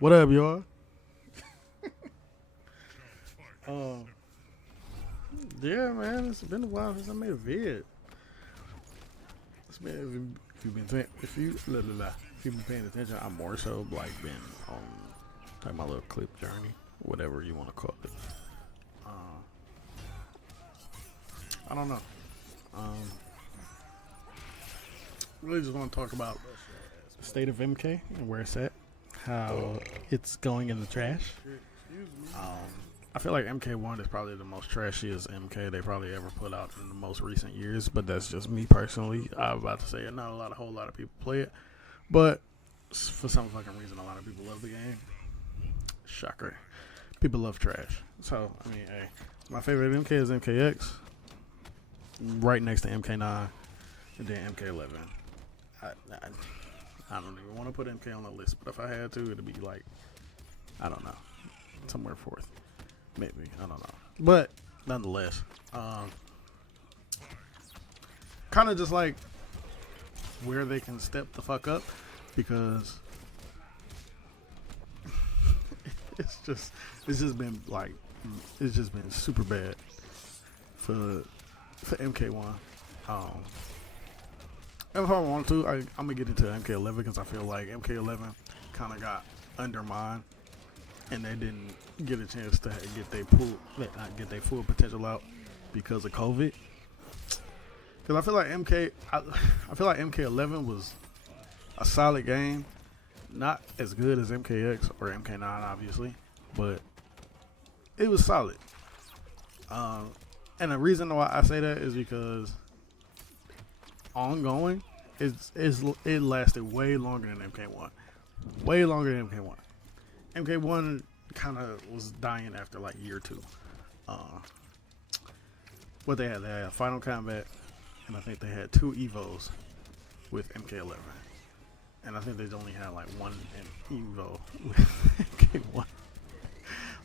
What up, y'all? Um, yeah, man, it's been a while since I made a vid. It's been if you've been if you've been paying attention, I'm more so like been on like my little clip journey, whatever you want to call it. Uh, I don't know. Um, really just want to talk about the state of MK and where it's at, how it's going in the trash. I feel like MK1 is probably the most trashiest MK they probably ever put out in the most recent years, but that's just me personally. I was about to say not a whole lot of people play it, but for some fucking reason, a lot of people love the game. Shocker. People love trash. So, I mean, hey, my favorite MK is MKX, right next to MK9, and then MK11. I don't even want to put MK on the list, but if I had to, it'd be like, I don't know, somewhere fourth. Maybe. I don't know. But, nonetheless, kind of just like where they can step the fuck up, because it's just been like, it's just been super bad for MK1. And if I want to, I'm gonna get into MK11 because I feel like MK11 kind of got undermined, and they didn't get a chance to get their full potential out because of COVID. Because I feel like MK11 was a solid game, not as good as MKX or MK9 obviously, but it was solid. And the reason why I say that is because ongoing it lasted way longer than MK1, way longer than MK1. MK1 kind of was dying after like year two. What they had Final Combat, and I think they had 2 Evos with MK11, and I think they only had like 1 Evo with MK1.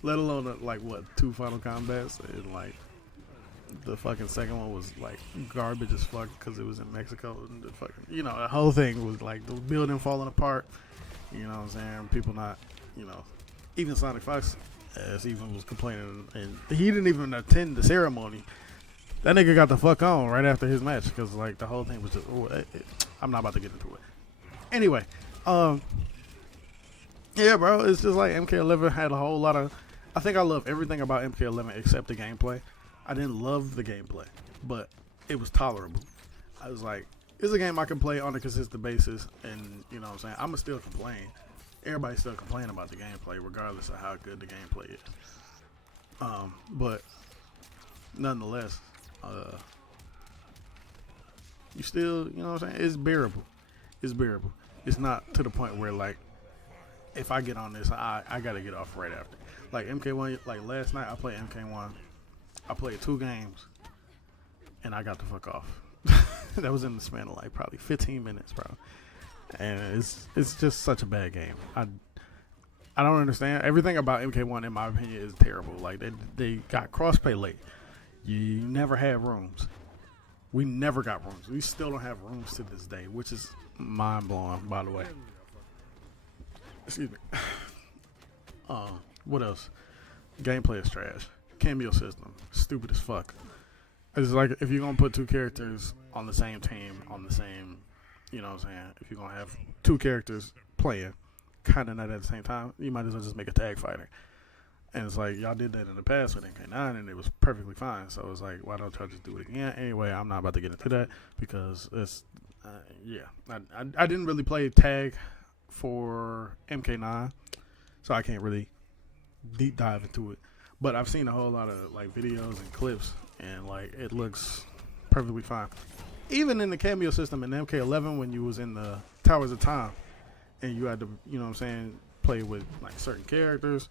Let alone like what 2 Final Combats, and like the fucking second one was like garbage as fuck because it was in Mexico, and the fucking the whole thing was like the building falling apart. You know what I'm saying? People not, even Sonic Fox, as even was complaining, and he didn't even attend the ceremony. That nigga got the fuck on right after his match because like the whole thing was just. I'm not about to get into it. Anyway, yeah, bro, it's just like MK11 had a whole lot of. I think I love everything about MK11 except the gameplay. I didn't love the gameplay, but it was tolerable. I was like, it's a game I can play on a consistent basis, and you know what I'm saying? I'ma still complain. Everybody's still complaining about the gameplay, regardless of how good the gameplay is. But nonetheless, you still, you know what I'm saying? It's bearable. It's bearable. It's not to the point where like, if I get on this, I gotta get off right after. Like MK1, like last night I played MK1. I played 2 games, and I got the fuck off. That was in the span of like probably 15 minutes, bro. And it's just such a bad game. I don't understand. Everything about MK1, in my opinion, is terrible. Like they got crossplay late. You never had rooms. We never got rooms. We still don't have rooms to this day, which is mind blowing, by the way. Excuse me. What else? Gameplay is trash. Cameo system, stupid as fuck. It's like if you're gonna put 2 characters on the same team, on the same, you know what I'm saying? If you're gonna have 2 characters playing, kind of not at the same time, you might as well just make a tag fighter. And it's like y'all did that in the past with MK9, and it was perfectly fine. So it's like, why don't y'all just do it again? Anyway, I'm not about to get into that because it's, I didn't really play tag for MK9, so I can't really deep dive into it. But I've seen a whole lot of like videos and clips, and like it looks perfectly fine. Even in the cameo system in MK11, when you was in the Towers of Time, and you had to, you know what I'm saying, play with like certain characters,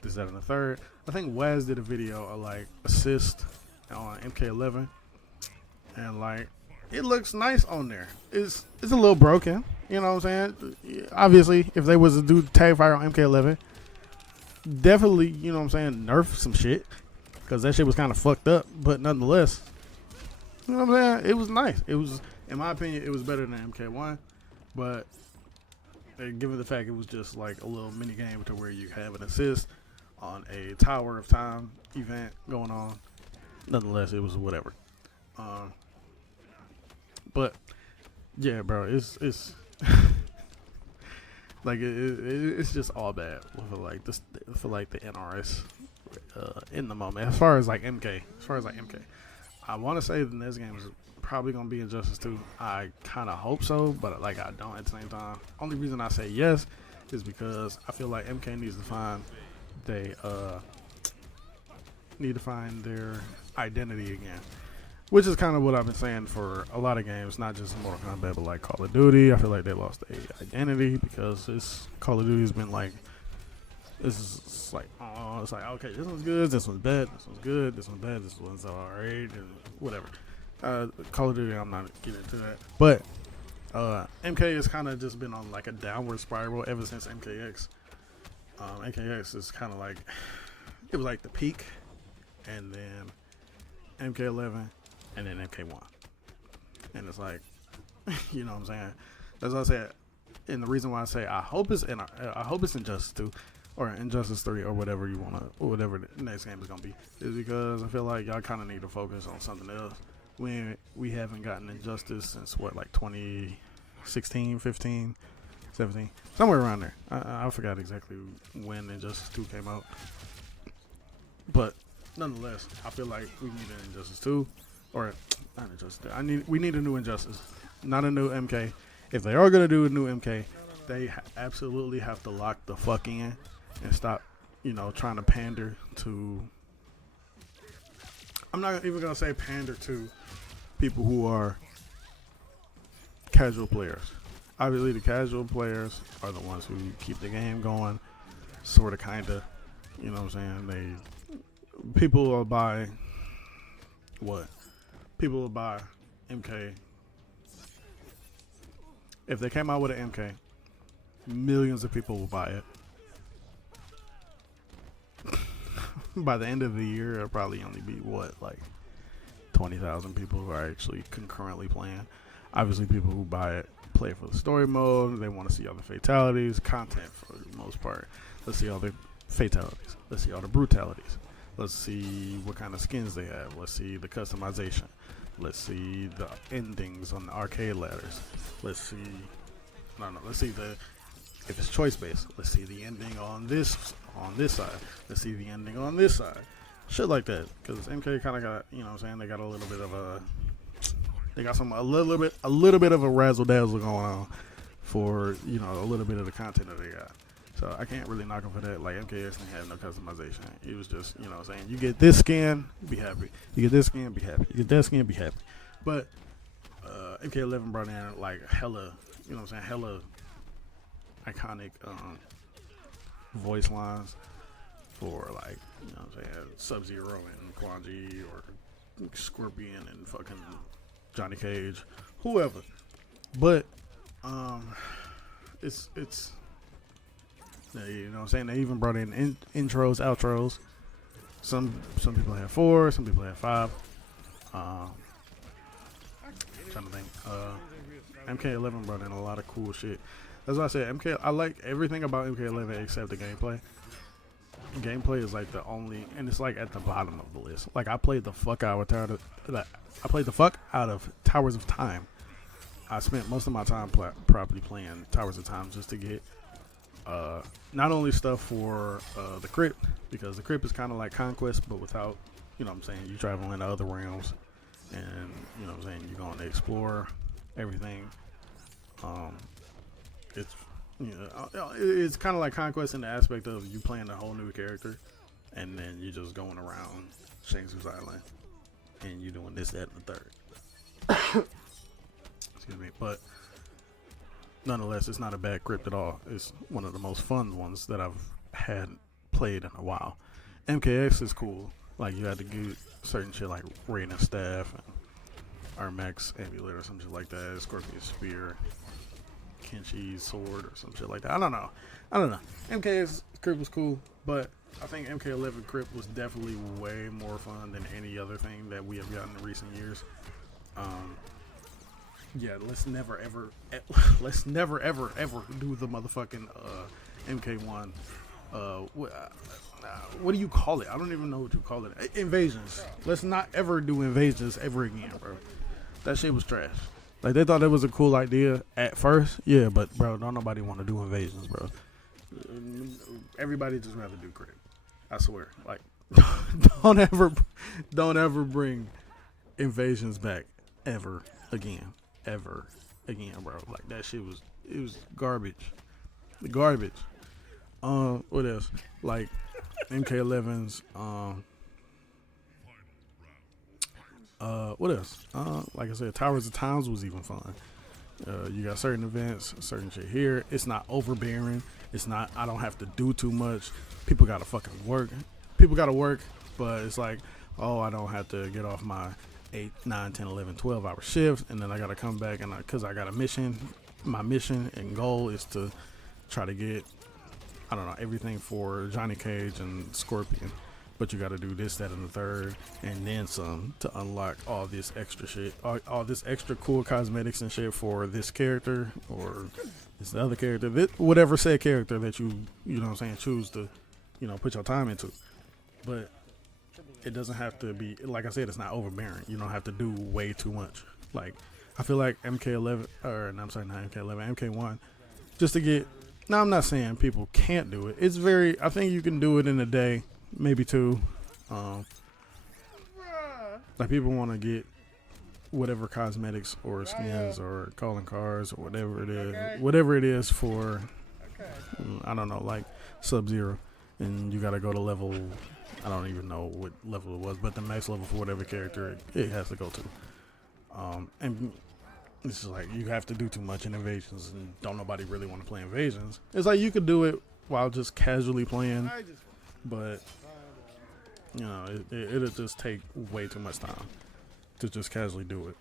this, that, and the third. I think Waz did a video of like assist on MK11, and like it looks nice on there. It's a little broken, you know what I'm saying. Obviously, if they was to do tag fire on MK11. Definitely, you know what I'm saying, nerf some shit, because that shit was kind of fucked up, but nonetheless, you know what I'm saying, it was nice. It was, in my opinion, it was better than MK1, but And given the fact it was just like a little mini game to where you have an assist on a Tower of Time event going on, nonetheless, it was whatever. But yeah, bro, it's like it's just all bad for like this for like the NRS in the moment. As far as like MK, I want to say the next game is probably gonna be Injustice 2. I kind of hope so, but like I don't at the same time. Only reason I say yes is because I feel like MK needs to find their identity again, which is kind of what I've been saying for a lot of games, not just Mortal Kombat, but like Call of Duty. I feel like they lost their identity because this Call of Duty has been like, this is it's like, oh, it's like, okay, this one's good, this one's bad, this one's good, this one's bad, this one's alright, and whatever. Call of Duty, I'm not getting into that, but MK has kind of just been on like a downward spiral ever since MKX. MKX is kind of like, it was like the peak, and then MK11, and then MK1, and it's like, you know what I'm saying? That's what I said, and the reason why I say I hope it's Injustice 2 or Injustice 3 or whatever you wanna, or whatever the next game is gonna be, is because I feel like y'all kind of need to focus on something else. We haven't gotten Injustice since what, like 2016, 15, 17, somewhere around there. I forgot exactly when Injustice 2 came out, but nonetheless, I feel like we need an Injustice 2, or not Injustice 2. We need a new Injustice, not a new MK. If they are gonna do a new MK, they absolutely have to lock the fuck in and stop, trying to pander to. I'm not even gonna say pander to people who are casual players. Obviously, the casual players are the ones who keep the game going, sort of, kind of. You know what I'm saying? People will buy what? People will buy MK. If they came out with an MK, millions of people will buy it. By the end of the year, it'll probably only be like 20,000 people who are actually concurrently playing. Obviously, people who buy it play for the story mode. They want to see all the fatalities, content for the most part. Let's see all the fatalities. Let's see all the brutalities. Let's see what kind of skins they have. Let's see the customization. Let's see the endings on the arcade ladders. Let's see, let's see if it's choice based. Let's see the ending on this side. Let's see the ending on this side. Shit like that. Because MK kind of got, they got a little bit of a little bit of a razzle dazzle going on for, a little bit of the content that they got. So I can't really knock them for that. Like, MKX didn't have no customization. It was just, you get this skin, be happy. You get this skin, be happy. You get that skin, be happy. But MK11 brought in like hella, hella iconic voice lines for like, Sub-Zero and Quan Chi or Scorpion and fucking Johnny Cage, whoever. But it's they even brought in intros, outros. Some people have 4, some people have 5. Trying to think. MK11 brought in a lot of cool shit. That's why I said I like everything about MK11 except the gameplay. Gameplay is like the only, and it's like at the bottom of the list. Like I played the fuck out of Towers of Time. I spent most of my time probably playing Towers of Time just to get not only stuff for the crypt, because the crypt is kind of like Conquest, but without, you travel into other realms, and you're going to explore everything. It's kind of like Conquest in the aspect of you playing a whole new character, and then you're just going around Shang Tsung's Island, and you're doing this, that, and the third. Excuse me, but nonetheless, it's not a bad crypt at all. It's one of the most fun ones that I've had played in a while. MKX is cool. Like, you had to get certain shit like Raiden Staff and Armax Amulet or some shit like that, Scorpion Spear, Kenshi's Sword or some shit like that. I don't know. MKX crypt was cool, but I think MK11 crypt was definitely way more fun than any other thing that we have gotten in recent years. Yeah, let's never ever do the motherfucking MK1. What do you call it? I don't even know what you call it. Invasions. Let's not ever do invasions ever again, bro. That shit was trash. Like, they thought it was a cool idea at first, yeah, but bro, don't nobody want to do invasions, bro. Everybody just rather do crit. I swear. Like, don't ever bring invasions back ever again, bro. Like, that shit was garbage. What else? Like MK11s. What else? Like I said, Towers of Towns was even fun. You got certain events, certain shit here. It's not overbearing. It's not. I don't have to do too much. People gotta fucking work. But it's like, oh, I don't have to get off my 8, 9, 10, 11, 12 hour shifts, and then I gotta come back and because I got a mission. My mission and goal is to try to get, I don't know, everything for Johnny Cage and Scorpion. But you got to do this, that, and the third, and then some to unlock all this extra shit, all this extra cool cosmetics and shit for this character or this other character, whatever said character that you know what I'm saying, choose to, put your time into. But it doesn't have to be, like I said, it's not overbearing. You don't have to do way too much. Like, I feel like MK1, just to get, now I'm not saying people can't do it. I think you can do it in a day. Maybe 2. Like, people want to get whatever cosmetics or skins or calling cards or whatever it is for, I don't know, like Sub-Zero, and you got to go to level, I don't even know what level it was, but the max level for whatever character it has to go to. And it's like, you have to do too much in invasions, and don't nobody really want to play invasions. It's like, you could do it while just casually playing, but it'll just take way too much time to just casually do it.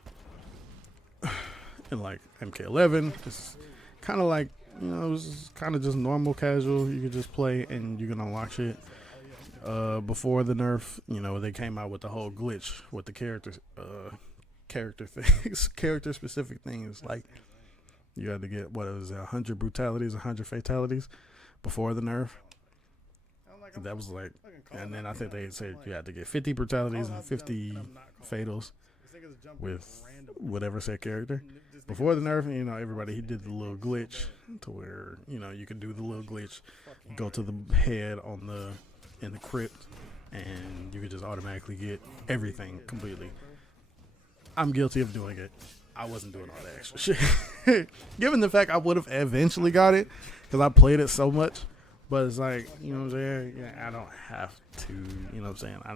And like MK11, it's kind of like, it's kind of just normal casual. You can just play and you can unlock shit. Before the nerf, they came out with the whole glitch with the character things, character specific things. Like, you had to get 100 brutalities, 100 fatalities before the nerf. That was like, and then I think they said you had to get 50 brutalities and 50 fatals with whatever said character. Before the nerf, he did the little glitch to where, you could do the little glitch, go to the head in the crypt, and you could just automatically get everything completely. I'm guilty of doing it. I wasn't doing all that extra shit. Given the fact I would have eventually got it, because I played it so much. But it's like, what I'm saying? Yeah, I don't have to, what I'm saying? I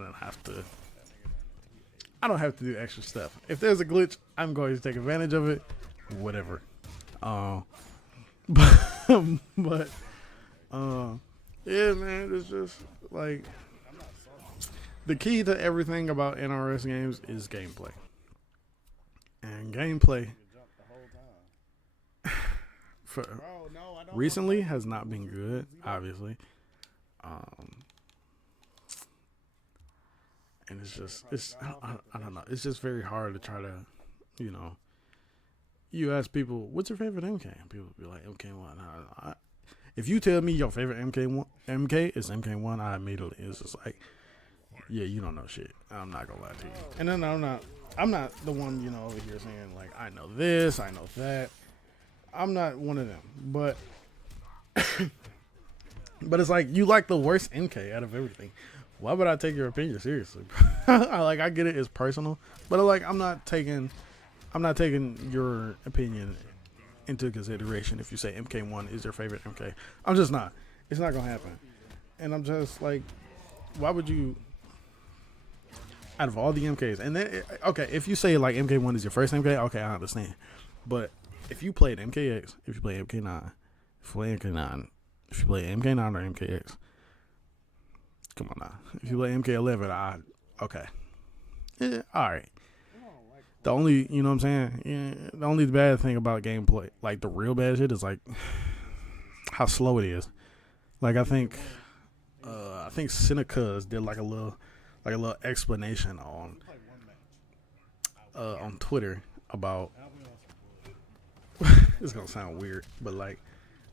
don't have to do extra stuff. If there's a glitch, I'm going to take advantage of it. Whatever. Yeah, man, it's just like, the key to everything about NRS games is gameplay. And gameplay recently has not been good, obviously. And I don't know. It's just very hard to try to, you ask people, what's your favorite MK? And people be like, MK1. If you tell me your favorite MK is MK1, I immediately, it's just like, yeah, you don't know shit. I'm not gonna lie to you. And then I'm not the one, over here saying like, I know this, I know that. I'm not one of them, but it's like, you like the worst MK out of everything. Why would I take your opinion seriously? I get it, it's personal, but I'm not taking your opinion into consideration if you say MK1 is your favorite MK. I'm just not. It's not gonna happen. And I'm just like, why would you? Out of all the MKs, and then okay, if you say like MK1 is your first MK, okay, I understand. But if you played MKX, if you play MK9, if you play MK9 or MKX, come on now. If you play MK11, okay, yeah, all right. The only, what I'm saying, the only bad thing about gameplay, like the real bad shit, is like how slow it is. Like, I think Seneca's did like a little explanation on Twitter about it's gonna sound weird, but like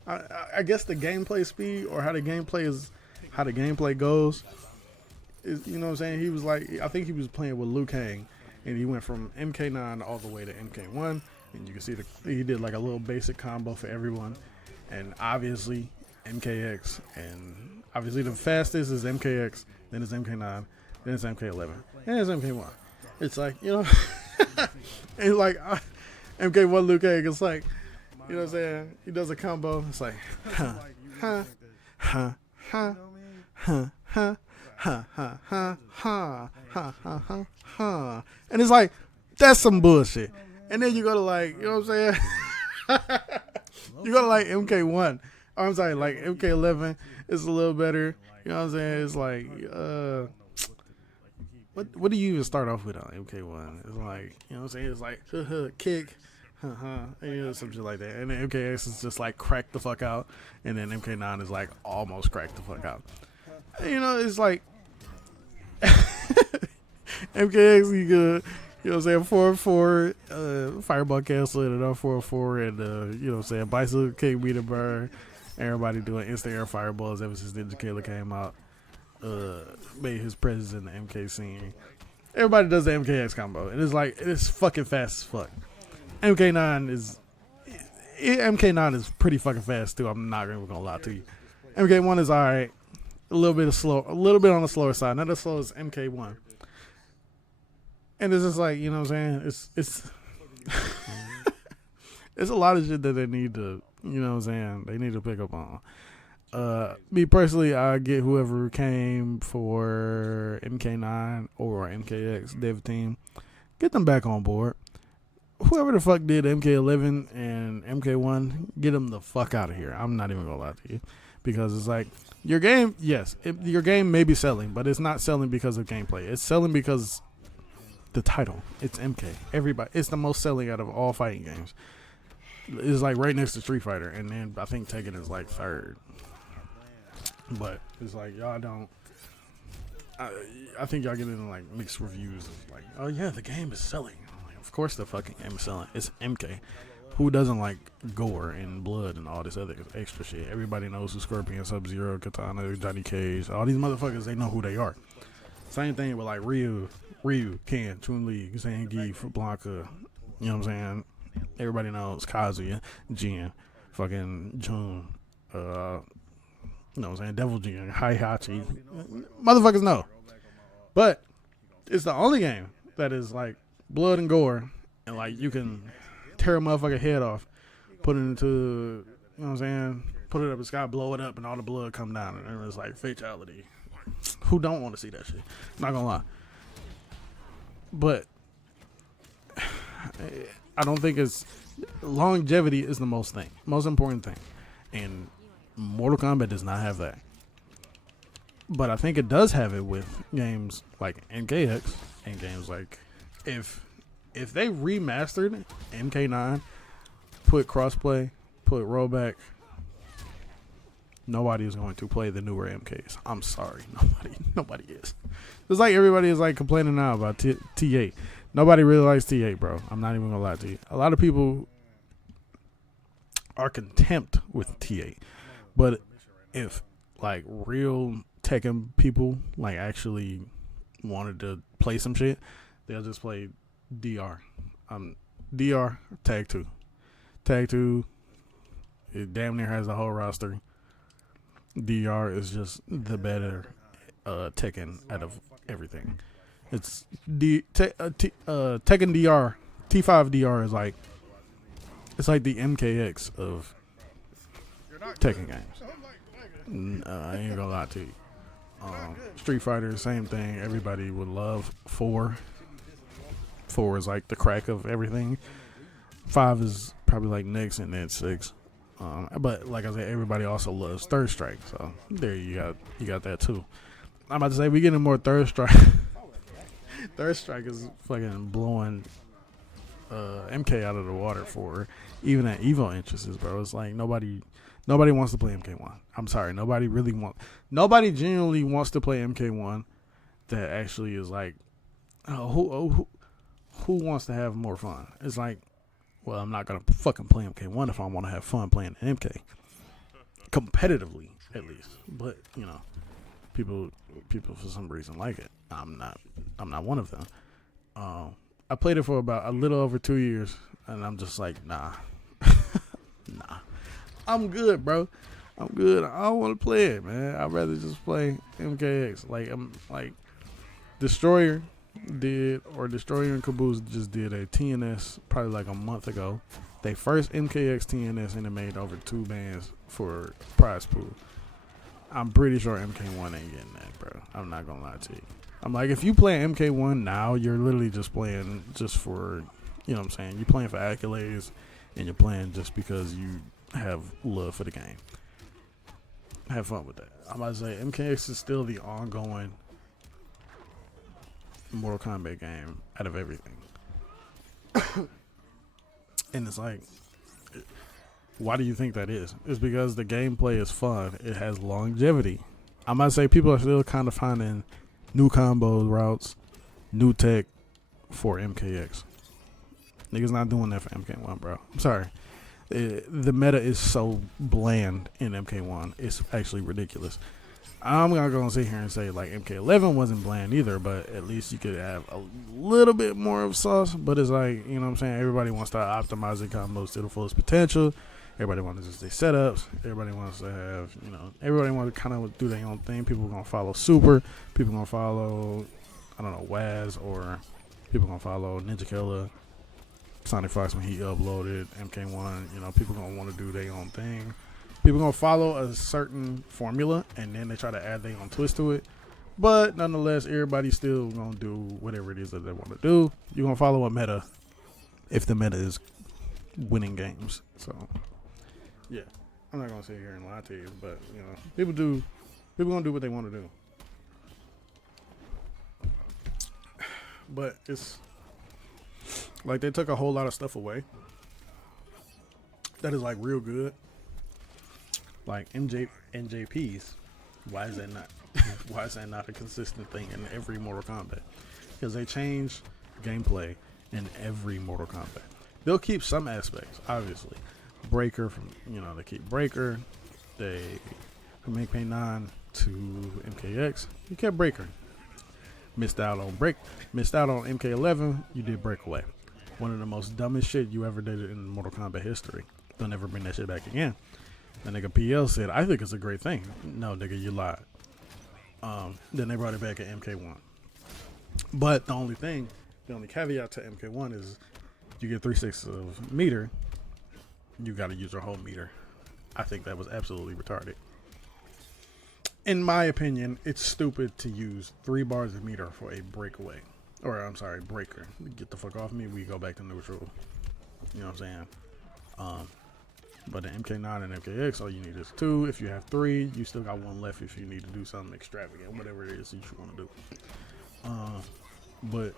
I guess the gameplay speed or how the gameplay goes is, you know what I'm saying. He was like, I think he was playing with Liu Kang, and he went from MK9 all the way to MK1, and you can see he did like a little basic combo for everyone, and obviously MKX, and obviously the fastest is MKX, then it's MK9, then it's MK11, then it's MK1. It's like, you know, it's like MK1 Liu Kang. It's like, you know what I'm saying? He does a combo. It's like, huh, huh, huh, huh, huh, huh, huh, huh, huh, huh, huh, huh, huh. And it's like, that's some bullshit. And then you go to like, you know what I'm saying? You go to like MK1. Oh, I'm sorry, like MK11 is a little better. You know what I'm saying? It's like, what do you even start off with on MK1? It's like, you know what I'm saying? It's like, kick, and, you know, some shit like that. And then MKX is just like crack the fuck out. And then MK9 is like almost crack the fuck out. You know, it's like, MKX, you good. You know what I'm saying? 4-4, fireball cancel it on 4-4, and you know what I'm saying? Bicycle kick, beat a burn. Everybody doing instant air fireballs ever since Ninja Killer came out. Made his presence in the MK scene. Everybody does the MKX combo, and it's like, it's fucking fast as fuck. MK9 is pretty fucking fast too. I'm not even gonna lie to you. MK1 is alright, a little bit on the slower side, not as slow as MK1. And it's just like, you know what I'm saying? It's it's a lot of shit that they need to, you know what I'm saying? They need to pick up on. Me personally, I get whoever came for MK9 or MKX dev team, get them back on board. Whoever the fuck did MK11 and MK1, get them the fuck out of here. I'm not even gonna lie to you, because it's like, your game, yes, your game may be selling, but it's not selling because of gameplay. It's selling because the title. It's MK. Everybody. It's the most selling out of all fighting games. It's like right next to Street Fighter, and then I think Tekken is like third. But it's like, y'all don't. I think y'all get into like mixed reviews of like, oh yeah, the game is selling. Like, of course the fucking game is selling. It's MK. Who doesn't like gore and blood and all this other extra shit? Everybody knows who Scorpion, Sub-Zero, Katana, Johnny Cage. All these motherfuckers, they know who they are. Same thing with like Ryu, Ken, Chun-Li, Zangief, Blanca. You know what I'm saying? Everybody knows Kazuya, Jin, fucking Jun, you know what I'm saying? Devil Jin, Heihachi. Motherfuckers know. But it's the only game that is like blood and gore, and like you can tear a motherfucker head off, put it into, you know what I'm saying? Put it up in the sky, blow it up, and all the blood come down, and it's like fatality. Who don't want to see that shit? Not gonna lie. But I don't think it's, longevity is the most important thing, and Mortal Kombat does not have that. But I think it does have it with games like MKX and games like, if they remastered MK9, put crossplay, put rollback, nobody is going to play the newer MKs. I'm sorry, nobody is. It's like everybody is like complaining now about T8. Nobody really likes T8, bro. I'm not even gonna lie to you. A lot of people are contempt with T8, but if like real Tekken people like actually wanted to play some shit, they'll just play DR. DR Tag 2. Tag 2, it damn near has the whole roster. DR is just the better Tekken out of everything. It's Tekken DR, T5 DR is like, it's like the MKX of Tekken games. I ain't gonna lie to you. Street Fighter, same thing. Everybody would love 4. 4 is like the crack of everything. 5 is probably like next, and then 6. But like I said, everybody also loves Third Strike. So there you got that too. I'm about to say, we getting more Third Strike. Third Strike is fucking blowing MK out of the water for even at Evo entrances, bro. It's like nobody wants to play MK1. I'm sorry, nobody genuinely wants to play MK1 that actually is like, who wants to have more fun? It's like, well, I'm not gonna fucking play MK1 if I want to have fun playing MK competitively, at least. But you know, people for some reason like it. I'm not one of them. I played it for about a little over 2 years, and I'm just like, nah, nah. I'm good, bro. I'm good. I don't want to play it, man. I'd rather just play MKX. Like I'm like Destroyer and Caboose just did a TNS probably like a month ago. They first MKX TNS and it made over 2 bands for prize pool. I'm pretty sure MK1 ain't getting that, bro. I'm not gonna lie to you. I'm like, if you play MK1 now, you're literally just playing just for, you know what I'm saying? You're playing for accolades and you're playing just because you have love for the game. Have fun with that. I'm about to say MKX is still the ongoing Mortal Kombat game out of everything. And it's like, why do you think that is? It's because the gameplay is fun. It has longevity. I might say people are still kind of finding new combo routes, new tech for MKX. Niggas not doing that for MK1, bro. I'm sorry. The meta is so bland in MK1. It's actually ridiculous. I'm not going to sit here and say like MK11 wasn't bland either, but at least you could have a little bit more of sauce. But it's like, you know what I'm saying? Everybody wants to optimize their combos to the fullest potential. Everybody wants to just do setups. Everybody wants to have, you know, everybody wants to kind of do their own thing. People are going to follow Super. People are going to follow, I don't know, Waz, or people are going to follow Ninja Killer, Sonic Fox when he uploaded MK1. You know, people are going to want to do their own thing. People going to follow a certain formula, and then they try to add their own twist to it. But nonetheless, everybody's still going to do whatever it is that they want to do. You're going to follow a meta if the meta is winning games. So, yeah. I'm not going to sit here and lie to you, but, you know, people going to do what they want to do. But it's like they took a whole lot of stuff away that is like real good. Like NJPs. Why is that not? Why is that not a consistent thing in every Mortal Kombat? Because they change gameplay in every Mortal Kombat. They'll keep some aspects, obviously. Breaker from, you know, they keep Breaker. They from MK9 to MKX, you kept Breaker. Missed out on MK11, you did Breakaway. One of the most dumbest shit you ever did in Mortal Kombat history. They'll never bring that shit back again. That nigga PL said, I think it's a great thing. No, nigga, you lied. Then they brought it back at MK1. But the only caveat to MK1 is you get 3/6 of meter. You got to use your whole meter. I think that was absolutely retarded. In my opinion, it's stupid to use 3 bars of meter for a breakaway. Or, I'm sorry, breaker. Get the fuck off me. We go back to neutral. You know what I'm saying? But the MK9 and MKX, all you need is 2. If you have 3, you still got 1 left if you need to do something extravagant, whatever it is that you want to do. But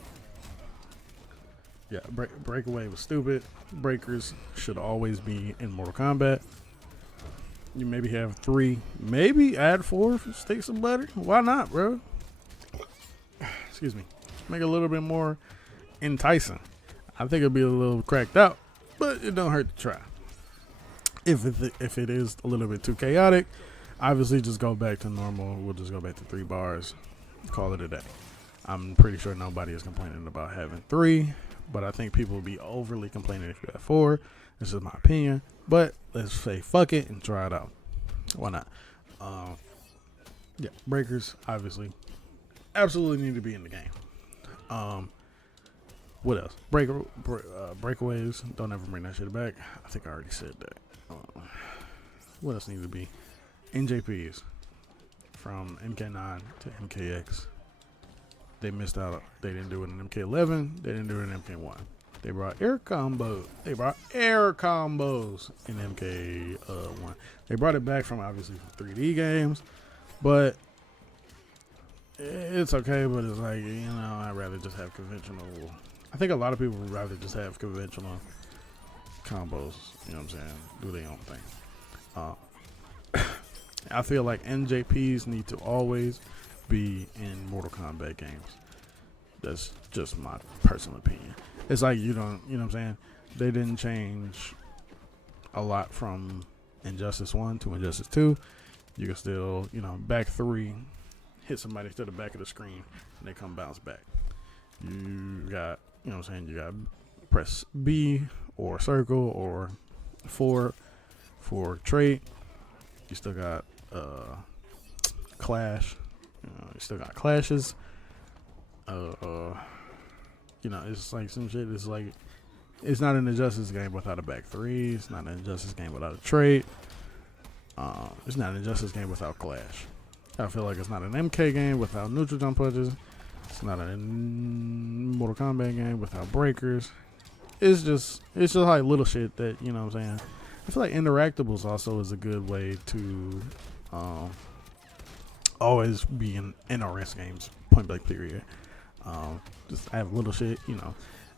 yeah, breakaway was stupid. Breakers should always be in Mortal Kombat. You maybe have 3, maybe add 4 for sticks of butter. Why not, bro? Excuse me. Make it a little bit more enticing. I think it'll be a little cracked out, but it don't hurt to try. If it is a little bit too chaotic, obviously just go back to normal. We'll just go back to 3 bars. Call it a day. I'm pretty sure nobody is complaining about having 3, but I think people will be overly complaining if you have 4. This is my opinion, but let's say fuck it and try it out. Why not? Yeah, breakers obviously absolutely need to be in the game. What else? Breakaways. Don't ever bring that shit back. I think I already said that. What else needs to be? NJPs from MK9 to MKX. They missed out. They didn't do it in MK11. They didn't do it in MK1. They brought air combos in MK1. They brought it back from obviously from 3D games, but it's okay. But it's like, you know, I'd rather just have conventional. I think a lot of people would rather just have conventional combos. You know what I'm saying? Do their own thing. I feel like NJPs need to always be in Mortal Kombat games. That's just my personal opinion. It's like you know what I'm saying? they didn't change a lot from Injustice 1 to Injustice 2. You can still, back 3, hit somebody to the back of the screen, and they come bounce back. You got, you got press B or circle or 4 for trait. You still got clash. You still got clashes. It's like some shit. It's like it's not an Injustice game without a back 3. It's not an Injustice game without a trait. It's not an Injustice game without clash. I feel like it's not an MK game without neutral jump punches. It's not a Mortal Kombat game without breakers. It's just like little shit that, what I'm saying. I feel like interactables also is a good way to always be in NRS games, point blank period. Just have little shit,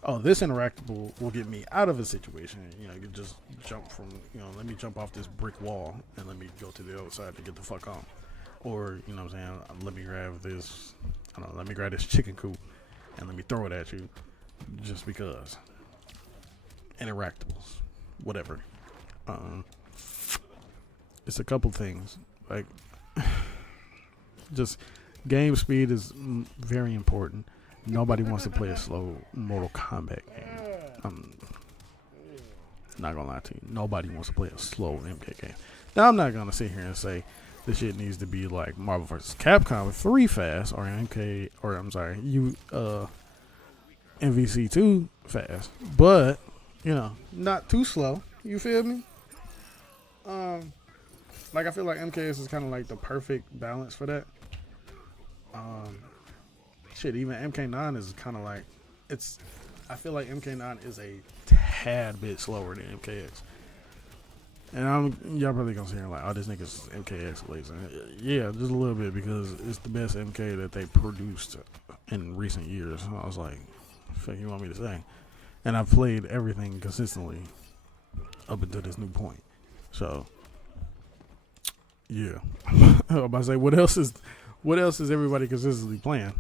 Oh, this interactable will get me out of a situation. You can just jump from, let me jump off this brick wall and let me go to the other side to get the fuck on. Or, let me grab this, let me grab this chicken coop and let me throw it at you just because. Interactables, whatever. It's a couple things. Like, just game speed is very important. Nobody wants to play a slow Mortal Kombat game. I'm not gonna lie to you. Nobody wants to play a slow MK game. Now, I'm not gonna sit here and say this shit needs to be like Marvel vs. Capcom 3 fast or MVC 2 fast, but not too slow. You feel me? I feel like MKS is kind of like the perfect balance for that. Even MK9 is kind of like I feel like MK9 is a tad bit slower than MKX. And y'all probably gonna say like, oh, this nigga's MKX lazy. Yeah, just a little bit because it's the best MK that they produced in recent years. I was like, fuck you want me to say? And I've played everything consistently up until this new point. So yeah. I'm about to say what else is everybody consistently playing?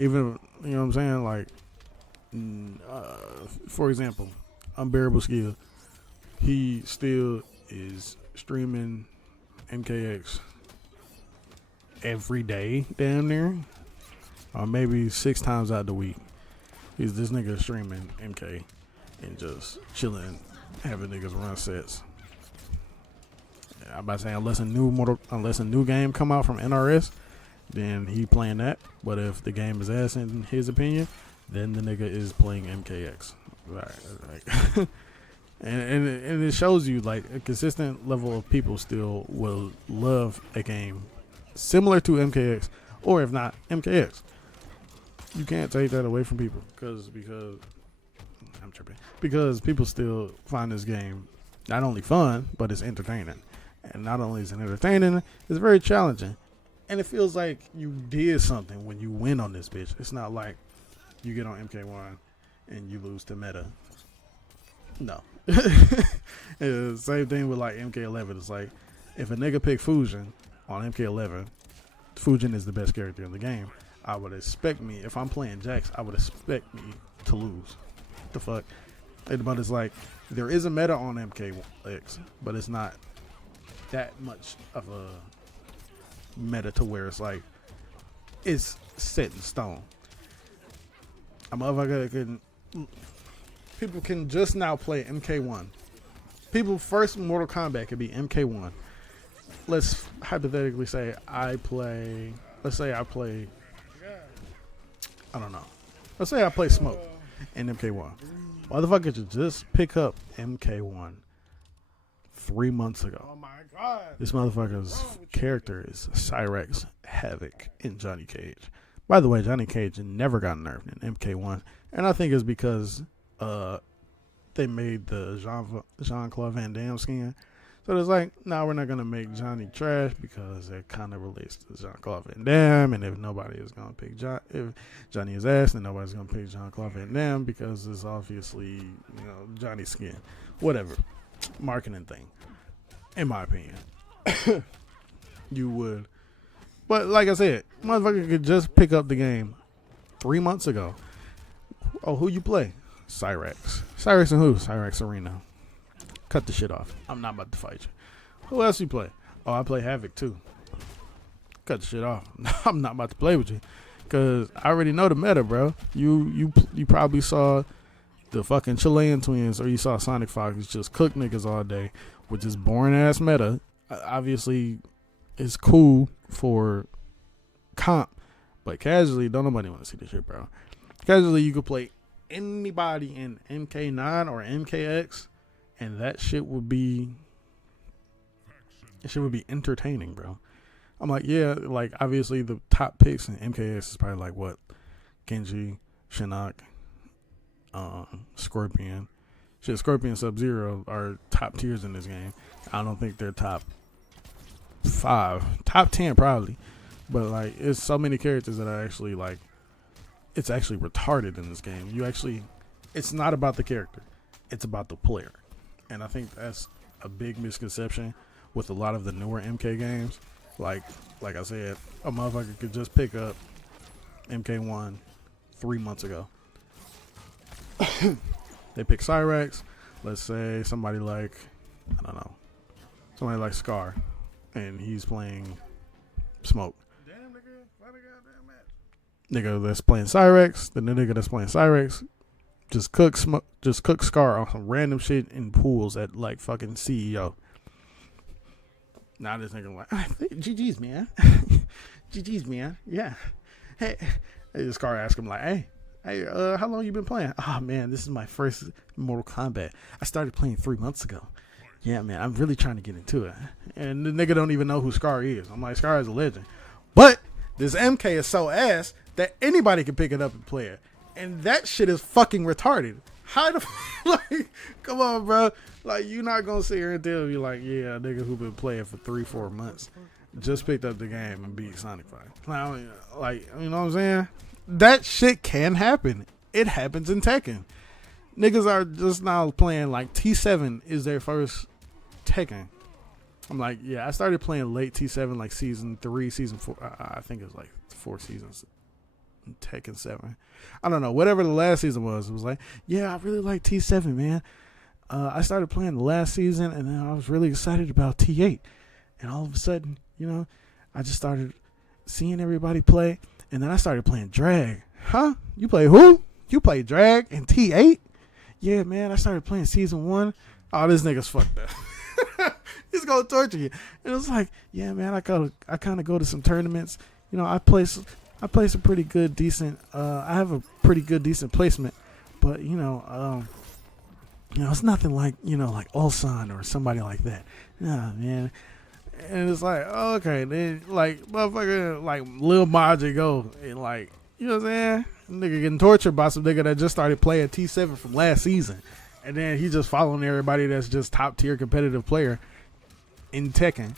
Even, what I'm saying? Like, for example, Unbearable Skill. He still is streaming MKX every day down there. Or maybe 6 times out the week. This nigga streaming MK and just chilling, having niggas run sets. I'm about to say unless a new game come out from NRS, then he playing that. But if the game is ass in his opinion, then the nigga is playing MKX. Right. and it shows you like a consistent level of people still will love a game similar to MKX, or if not MKX. You can't take that away from people because I'm tripping. Because people still find this game not only fun, but it's entertaining. And not only is it entertaining, it's very challenging. And it feels like you did something when you win on this bitch. It's not like you get on MK1 and you lose to meta. No. Same thing with like MK11. It's like if a nigga pick Fujin on MK11, Fujin is the best character in the game. I would expect me, if I'm playing Jax, I would expect me to lose. The fuck? But it's like, there is a meta on MKX, but it's not that much of a meta to where it's like, it's set in stone. People can just now play MK1. People first Mortal Kombat could be MK1. Let's hypothetically say let's say I play Smoke in MK1. Motherfucker should just pick up MK1 3 months ago. Oh my god. This motherfucker's character is Cyrex Havoc in Johnny Cage. By the way, Johnny Cage never got nerfed in MK1, and I think it's because they made the Jean-Claude Van Damme skin. So it's like, nah, we're not going to make Johnny trash because it kind of relates to Jean-Claude Van Damme. And if nobody is going to pick if Johnny is ass, then nobody's going to pick Jean-Claude Van Damme because it's obviously, Johnny's skin. Whatever. Marketing thing. In my opinion. You would. But like I said, motherfucker could just pick up the game 3 months ago. Oh, who you play? Cyrex. Cyrex and who? Cyrex Arena. Cut the shit off. I'm not about to fight you. Who else you play? Oh, I play Havoc too. Cut the shit off. I'm not about to play with you. Cause I already know the meta, bro. You probably saw the fucking Chilean twins, or you saw Sonic Fox just cook niggas all day with this boring ass meta. Obviously, it's cool for comp, but casually, don't nobody want to see this shit, bro. Casually, you could play anybody in MK9 or MKX, and that shit would be entertaining, bro. I'm like, yeah, like obviously the top picks in MKX is probably like what, Genji, Shinnok, Scorpion. Shit, Scorpion, Sub-Zero are top tiers in this game. I don't think they're top 5, top 10 probably, but like it's so many characters that are actually like, it's actually retarded in this game. It's not about the character, it's about the player, and I think that's a big misconception with a lot of the newer MK games. Like I said, a motherfucker could just pick up MK1 3 months ago. They pick Cyrex. Let's say somebody like, I don't know, somebody like Scar, and he's playing Smoke. Damn, nigga, why the goddamn match? Nigga that's playing Cyrex, the nigga that's playing Cyrex just cook Scar on some random shit in pools at like fucking CEO. Now this nigga like, GG's, man. GG's, man. Yeah. Hey, this car asked him like, hey, how long you been playing? Oh man, this is my first Mortal Kombat. I started playing 3 months ago. Yeah, man, I'm really trying to get into it. And the nigga don't even know who Scar is. I'm like, Scar is a legend. But this MK is so ass that anybody can pick it up and play it. And that shit is fucking retarded. How the like, come on, bro. Like, you're not gonna sit here and tell me like, yeah, a nigga who been playing for 3-4 months just picked up the game and beat Sonic 5. Like, you know what I'm saying? That shit can happen. It happens in Tekken. Niggas are just now playing like T7 is their first Tekken. I'm like, yeah, I started playing late T7 like season 3, season 4. I think it was like 4 seasons. Tekken 7. I don't know. Whatever the last season was, it was like, yeah, I really like T7, man. I started playing the last season, and then I was really excited about T8. And all of a sudden, you know, I just started seeing everybody play, and then I started playing Drag. Huh? You play who? You play Drag in T8? Yeah, man, I started playing season 1. Oh, this nigga's fucked up. He's gonna torture you. And it's like, yeah, man, I kind of go to some tournaments. You know, I play some pretty good, decent. I have a pretty good, decent placement, but you know, it's nothing like like Ulsan or somebody like that. Nah, man. And it's like, oh, okay, then like motherfucker, like Lil Maji go and like, you know what I'm saying? Nigga getting tortured by some nigga that just started playing T7 from last season, and then he just following everybody that's just top tier competitive player in Tekken,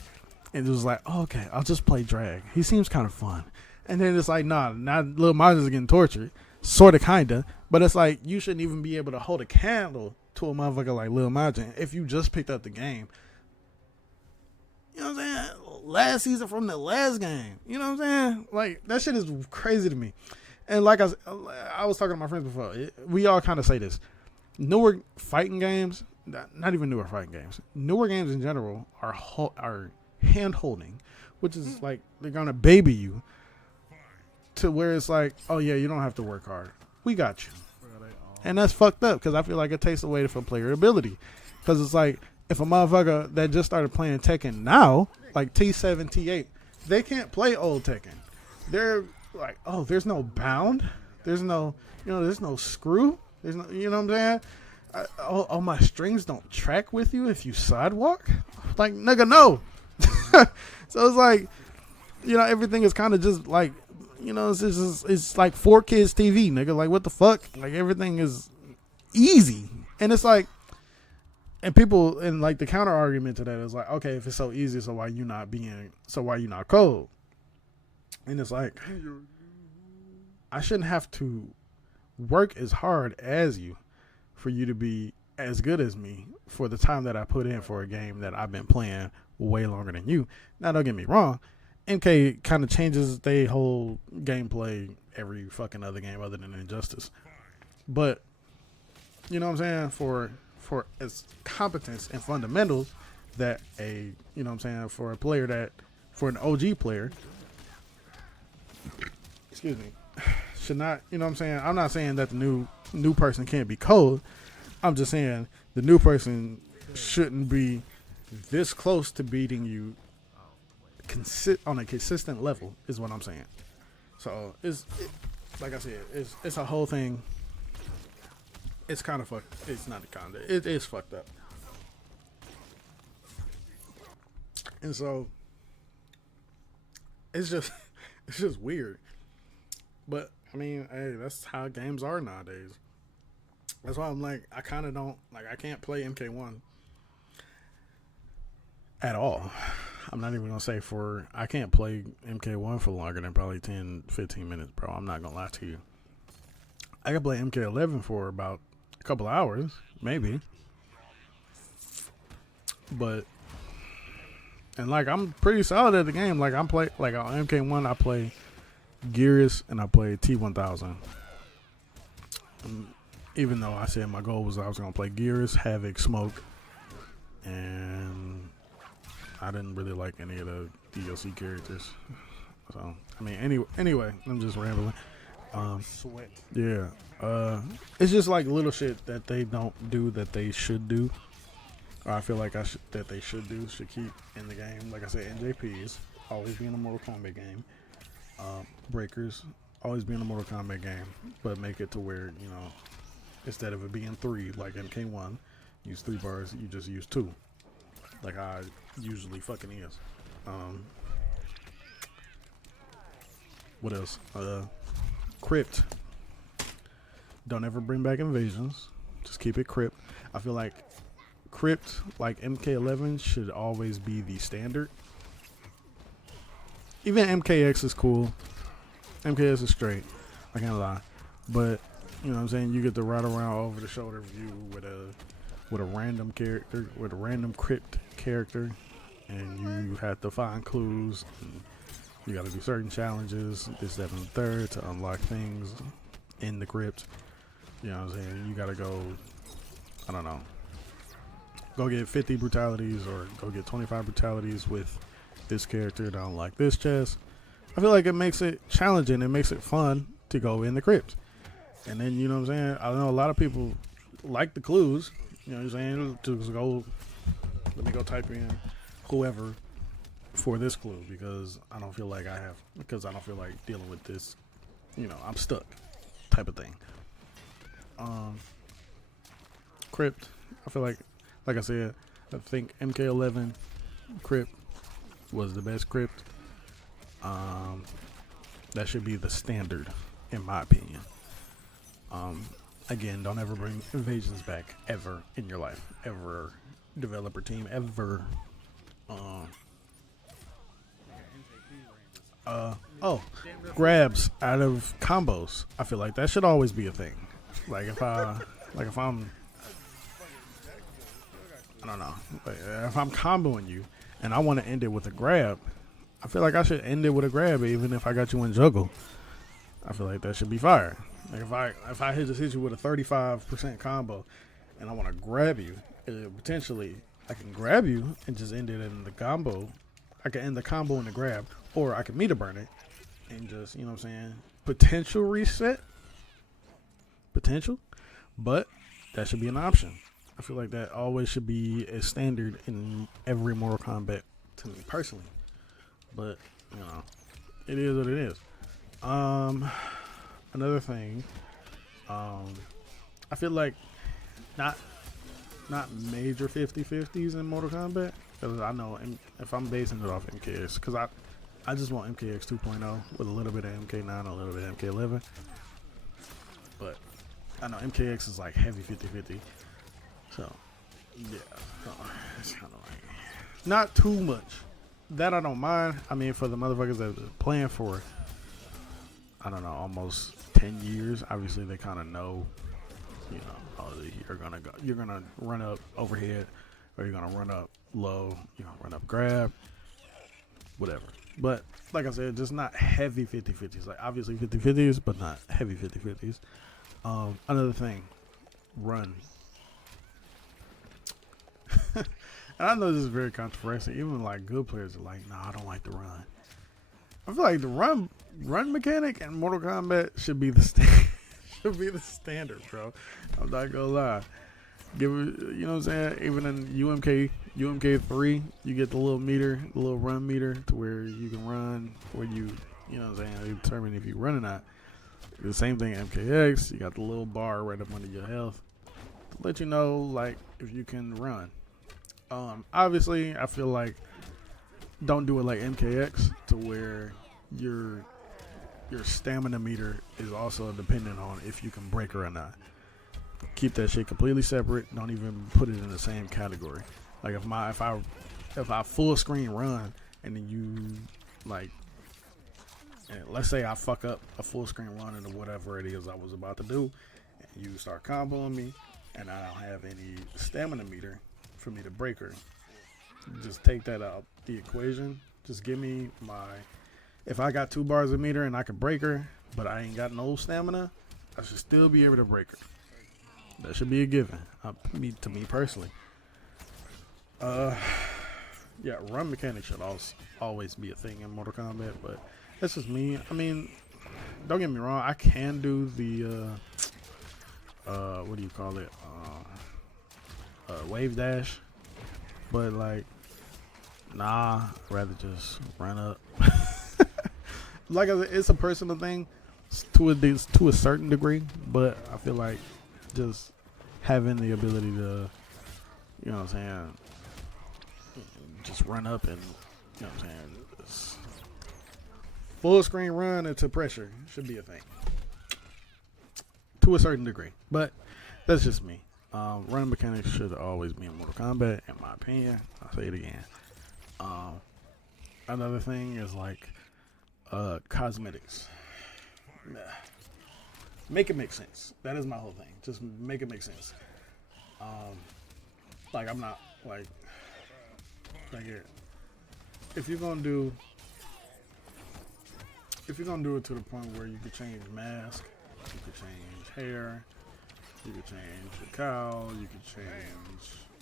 and it was like, oh, okay, I'll just play Drag. He seems kind of fun. And then it's like, nah, now Lil Maji's getting tortured. Sort of, kind of. But it's like, you shouldn't even be able to hold a candle to a motherfucker like Lil Maji if you just picked up the game. You know what I'm saying? Last season from the last game. You know what I'm saying? Like, that shit is crazy to me. And like I was talking to my friends before, we all kind of say this. Newer fighting games, not even newer fighting games, newer games in general are hand-holding, which is like they're going to baby you to where it's like, oh yeah, you don't have to work hard. We got you. And that's fucked up because I feel like it takes away from player ability. Because it's like, if a motherfucker that just started playing Tekken now, like T7, T8, they can't play old Tekken. They're like, oh, there's no bound. There's no, there's no screw. There's no, you know what I'm saying? All my strings don't track with you if you sidewalk. Like, nigga, no. So it's like, everything is kind of just like, it's like 4Kids TV, nigga. Like, what the fuck? Like, everything is easy. And it's like, and people, and like the counter argument to that is like, okay, if it's so easy, so why you not cold? And it's like, I shouldn't have to work as hard as you for you to be as good as me for the time that I put in for a game that I've been playing way longer than you. Now, don't get me wrong. MK kind of changes their whole gameplay every fucking other game other than Injustice. But you know what I'm saying, for its competence and fundamentals that a, you know what I'm saying, for a player that, for an OG player, excuse me, should not, you know what I'm saying. I'm not saying that the new person can't be cold. I'm just saying the new person shouldn't be this close to beating you on a consistent level is what I'm saying. So like I said, it's a whole thing. It's kind of fucked. It's not kind of. It is fucked up. And so it's just it's just weird. But I mean, hey, that's how games are nowadays. That's why I'm like, I kind of don't like. I can't play MK1 at all. I'm not even gonna say I can't play MK1 for longer than probably 10, 15 minutes, bro. I'm not gonna lie to you. I can play MK11 for about a couple hours, maybe. But and like I'm pretty solid at the game. Like I'm play like on MK1, I play Gears and I play T1000. Even though I said my goal was I was gonna play Gears, Havoc, Smoke, and I didn't really like any of the DLC characters. So I mean, anyway, I'm just rambling. Sweat. Yeah. It's just like little shit that they don't do that they should do. Or I feel like that they should keep in the game. Like I said, NJPs always be in a Mortal Kombat game. Breakers always be in a Mortal Kombat game, but make it to where, you know, instead of it being 3 like MK1, use 3 bars, you just use 2. Like I usually fucking is. What else? Crypt. Don't ever bring back invasions. Just keep it crypt. I feel like crypt, like MK11, should always be the standard. Even MKX is cool. MKX is straight. I can't lie. But, you know what I'm saying, you get to ride around over the shoulder view with a random character, with a random crypt character, and you have to find clues. And you got to do certain challenges, this, that, and the third, to unlock things in the crypt. You know what I'm saying? You got to go, I don't know, go get 50 brutalities or go get 25 brutalities with this character to unlock this chest. I feel like it makes it challenging. It makes it fun to go in the crypt. And then, you know what I'm saying? I know a lot of people like the clues. You know what I'm saying? To go, let me go type in whoever for this clue because I don't feel like dealing with this, you know, I'm stuck type of thing. Crypt, I feel like I said, I think MK11 Crypt was the best Crypt. That should be the standard in my opinion. Again, don't ever bring invasions back ever in your life, ever. Developer team ever. Grabs out of combos. I feel like that should always be a thing. Like if I'm, I don't know, like if I'm comboing you and I want to end it with a grab, I feel like I should end it with a grab even if I got you in juggle. I feel like that should be fire. Like if I just hit you with a 35% combo and I want to grab you, potentially I can grab you and just end it in the combo. I can end the combo in the grab, or I can meter burn it and just, you know what I'm saying, potential reset. Potential, but that should be an option. I feel like that always should be a standard in every Mortal Kombat to me personally. But, you know, it is what it is. Another thing, I feel like not major 50-50s in Mortal Kombat, because I know if I'm basing it off MKX, because I just want MKX 2.0 with a little bit of MK9, a little bit of MK11. But I know MKX is like heavy 50-50. So, yeah. It's kind of like not too much. That I don't mind. I mean, for the motherfuckers that are playing for, I don't know, almost 10 years, obviously they kind of know, you know, oh, you're gonna run up overhead, or you're gonna run up low, you're gonna run up grab, whatever. But like I said, just not heavy 50-50s. Like obviously 50-50s, but not heavy 50-50s. Another thing, run. And I know this is very controversial. Even like good players are like, nah, I don't like the run. I feel like the run mechanic in Mortal Kombat should be the standard, bro. I'm not gonna lie. Give it, you know what I'm saying? Even in UMK3, you get the little meter, the little run meter, to where you can run, where you know what I'm saying, they determine if you run or not. The same thing in MKX, you got the little bar right up under your health to let you know, like, if you can run. Obviously, I feel like don't do it like MKX, to where your stamina meter is also dependent on if you can break her or not. Keep that shit completely separate. Don't even put it in the same category. Like if I full screen run and then you like, and let's say I fuck up a full screen run into whatever it is I was about to do, and you start comboing me, and I don't have any stamina meter for me to break her. Just take that out the equation. Just give me my. If I got 2 bars of meter and I can break her, but I ain't got no stamina, I should still be able to break her. That should be a given, to me personally. Yeah, run mechanics should always be a thing in Mortal Kombat, but that's just me. I mean, don't get me wrong, I can do the, what do you call it, wave dash, but like, nah, I'd rather just run up. Like I said, it's a personal thing to a certain degree, but I feel like just having the ability to, you know what I'm saying, just run up and, you know what I'm saying, just full screen run into pressure should be a thing to a certain degree, but that's just me. Run mechanics should always be in Mortal Kombat, in my opinion. I'll say it again. Another thing is like cosmetics. Make it make sense. That is my whole thing. Just make it make sense. Like I'm not like here. If you're gonna do it to the point where you could change mask, you could change hair, you could change the cowl, you could change,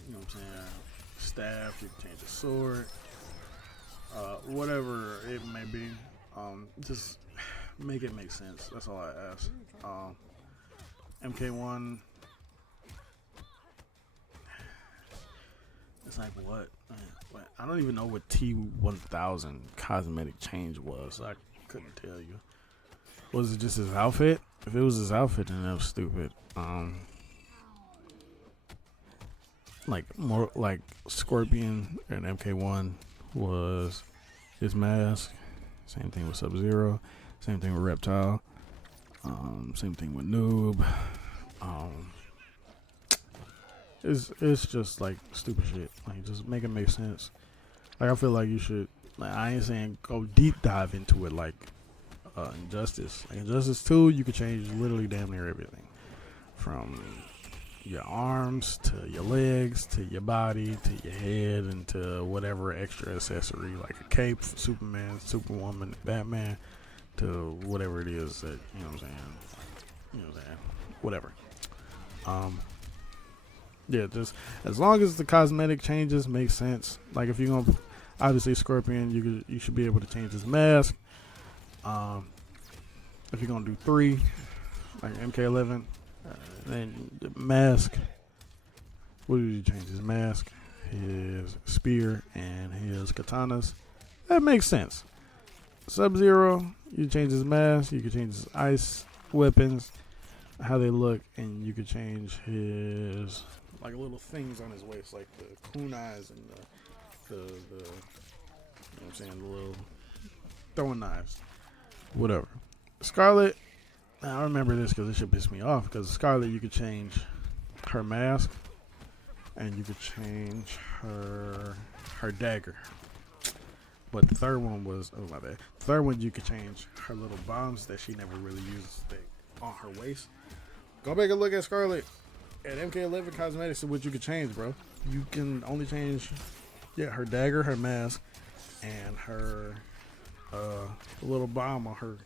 you know what I'm saying, staff, you could change the sword, whatever it may be. Just make it make sense. That's all I ask. MK1, it's like what? I don't even know what T1000 cosmetic change was. I couldn't tell you. Was it just his outfit? If it was his outfit, then that was stupid. Like more like Scorpion and MK1 was his mask. Same thing with Sub-Zero. Same thing with Reptile. Same thing with Noob. It's just like stupid shit. Like just make it make sense. Like I feel like you should. Like I ain't saying go deep dive into it like Injustice. Like Injustice 2, you could change literally damn near everything, from your arms to your legs to your body to your head and to whatever extra accessory like a cape for Superman, Superwoman, Batman, to whatever it is that, you know what I'm saying, whatever. Yeah, just as long as the cosmetic changes make sense. Like if you're gonna, obviously Scorpion, you should be able to change his mask. If you're gonna do 3, like MK11, then the mask. What did you change? His mask, his spear, and his katanas. That makes sense. Sub-Zero, you change his mask, you can change his ice weapons, how they look, and you could change his like little things on his waist, like the kunais and the you know what I'm saying, the little throwing knives, whatever. Scarlet, I remember this because it should piss me off. Because Scarlet, you could change her mask, and you could change her dagger. But the third one was, oh my bad. The third one, you could change her little bombs that she never really uses on her waist. Go back and look at Scarlet. At MK11 cosmetics is what you could change, bro. You can only change, her dagger, her mask, and her little bomb on her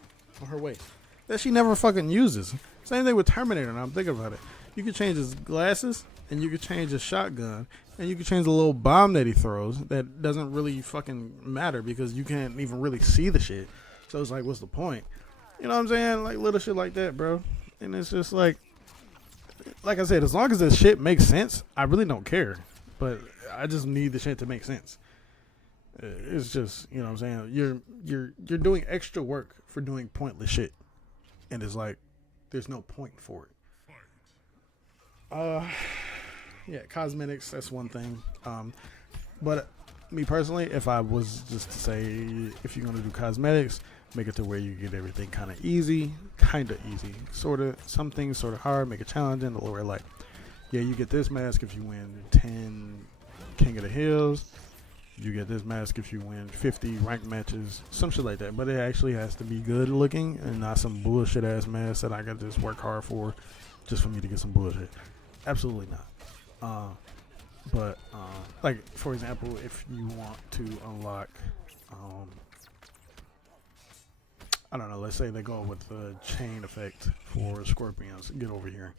waist that she never fucking uses. Same thing with Terminator. And I'm thinking about it. You can change his glasses, and you can change his shotgun, and you can change the little bomb that he throws. That doesn't really fucking matter because you can't even really see the shit. So it's like, what's the point? You know what I'm saying? Like little shit like that, bro. And it's just like I said, as long as this shit makes sense, I really don't care. But I just need the shit to make sense. It's just, you know what I'm saying? You're doing extra work for doing pointless shit, and it's like there's no point for it. Yeah, cosmetics, that's one thing. But me personally, if I was just to say, if you're gonna do cosmetics, make it to where you get everything kind of easy, sort of. Some things sort of hard, make it challenging. Where like, yeah, you get this mask if you win 10 King of the Hills. You get this mask if you win 50 ranked matches, some shit like that. But it actually has to be good looking and not some bullshit ass mask that I got to just work hard for just for me to get some bullshit. Absolutely not. But like for example, if you want to unlock, I don't know, let's say they go with the chain effect for scorpions. Get over here.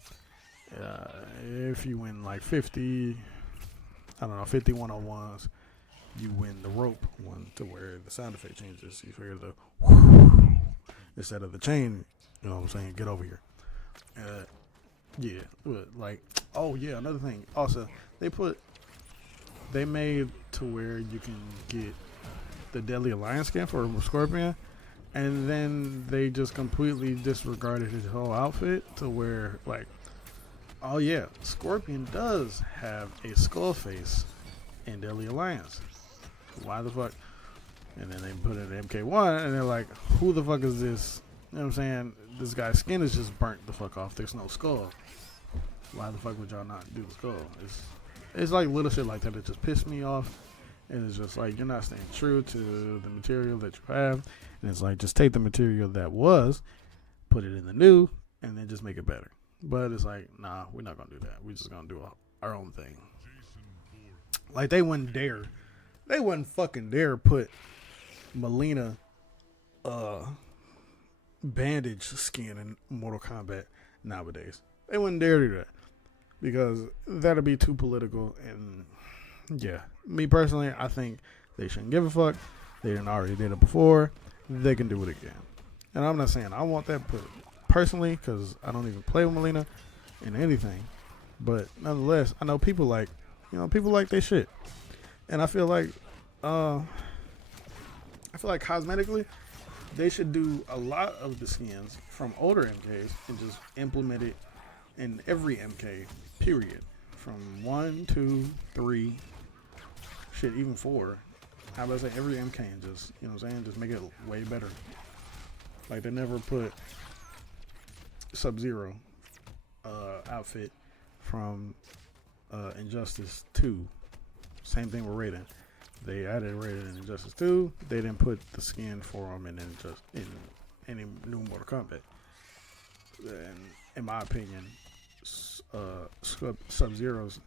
If you win like 50, I don't know, 50 101s, you win the rope one to where the sound effect changes. You figure the instead of the chain, you know what I'm saying? Get over here. Yeah, but like, oh yeah, another thing. Also, they made to where you can get the Deadly Alliance skin for Scorpion, and then they just completely disregarded his whole outfit to where like, oh yeah, Scorpion does have a skull face in Deadly Alliance. Why the fuck? And then they put it in MK1, and they're like, who the fuck is this? You know what I'm saying? This guy's skin is just burnt the fuck off. There's no skull. Why the fuck would y'all not do the skull? It's like little shit like that that just pissed me off. And it's just like, you're not staying true to the material that you have. And it's like, just take the material that was, put it in the new, and then just make it better. But it's like, nah, we're not going to do that. We're just going to do our own thing. Like, they wouldn't fucking dare put Melina bandage skin in Mortal Kombat nowadays. They wouldn't dare do that because that'd be too political. And yeah, me personally, I think they shouldn't give a fuck. They didn't already did it before. They can do it again. And I'm not saying I want that personally because I don't even play with Melina in anything. But nonetheless, I know people like they shit. And I feel like cosmetically, they should do a lot of the skins from older MKs and just implement it in every MK, period. From 1, 2, 3, shit, even 4. How about I say every MK and just, you know what I'm saying, just make it way better. Like they never put Sub-Zero outfit from Injustice 2. Same thing with Raiden. They added Raiden in Injustice 2. They didn't put the skin for him in any new Mortal Kombat. And in my opinion, Sub-Zero's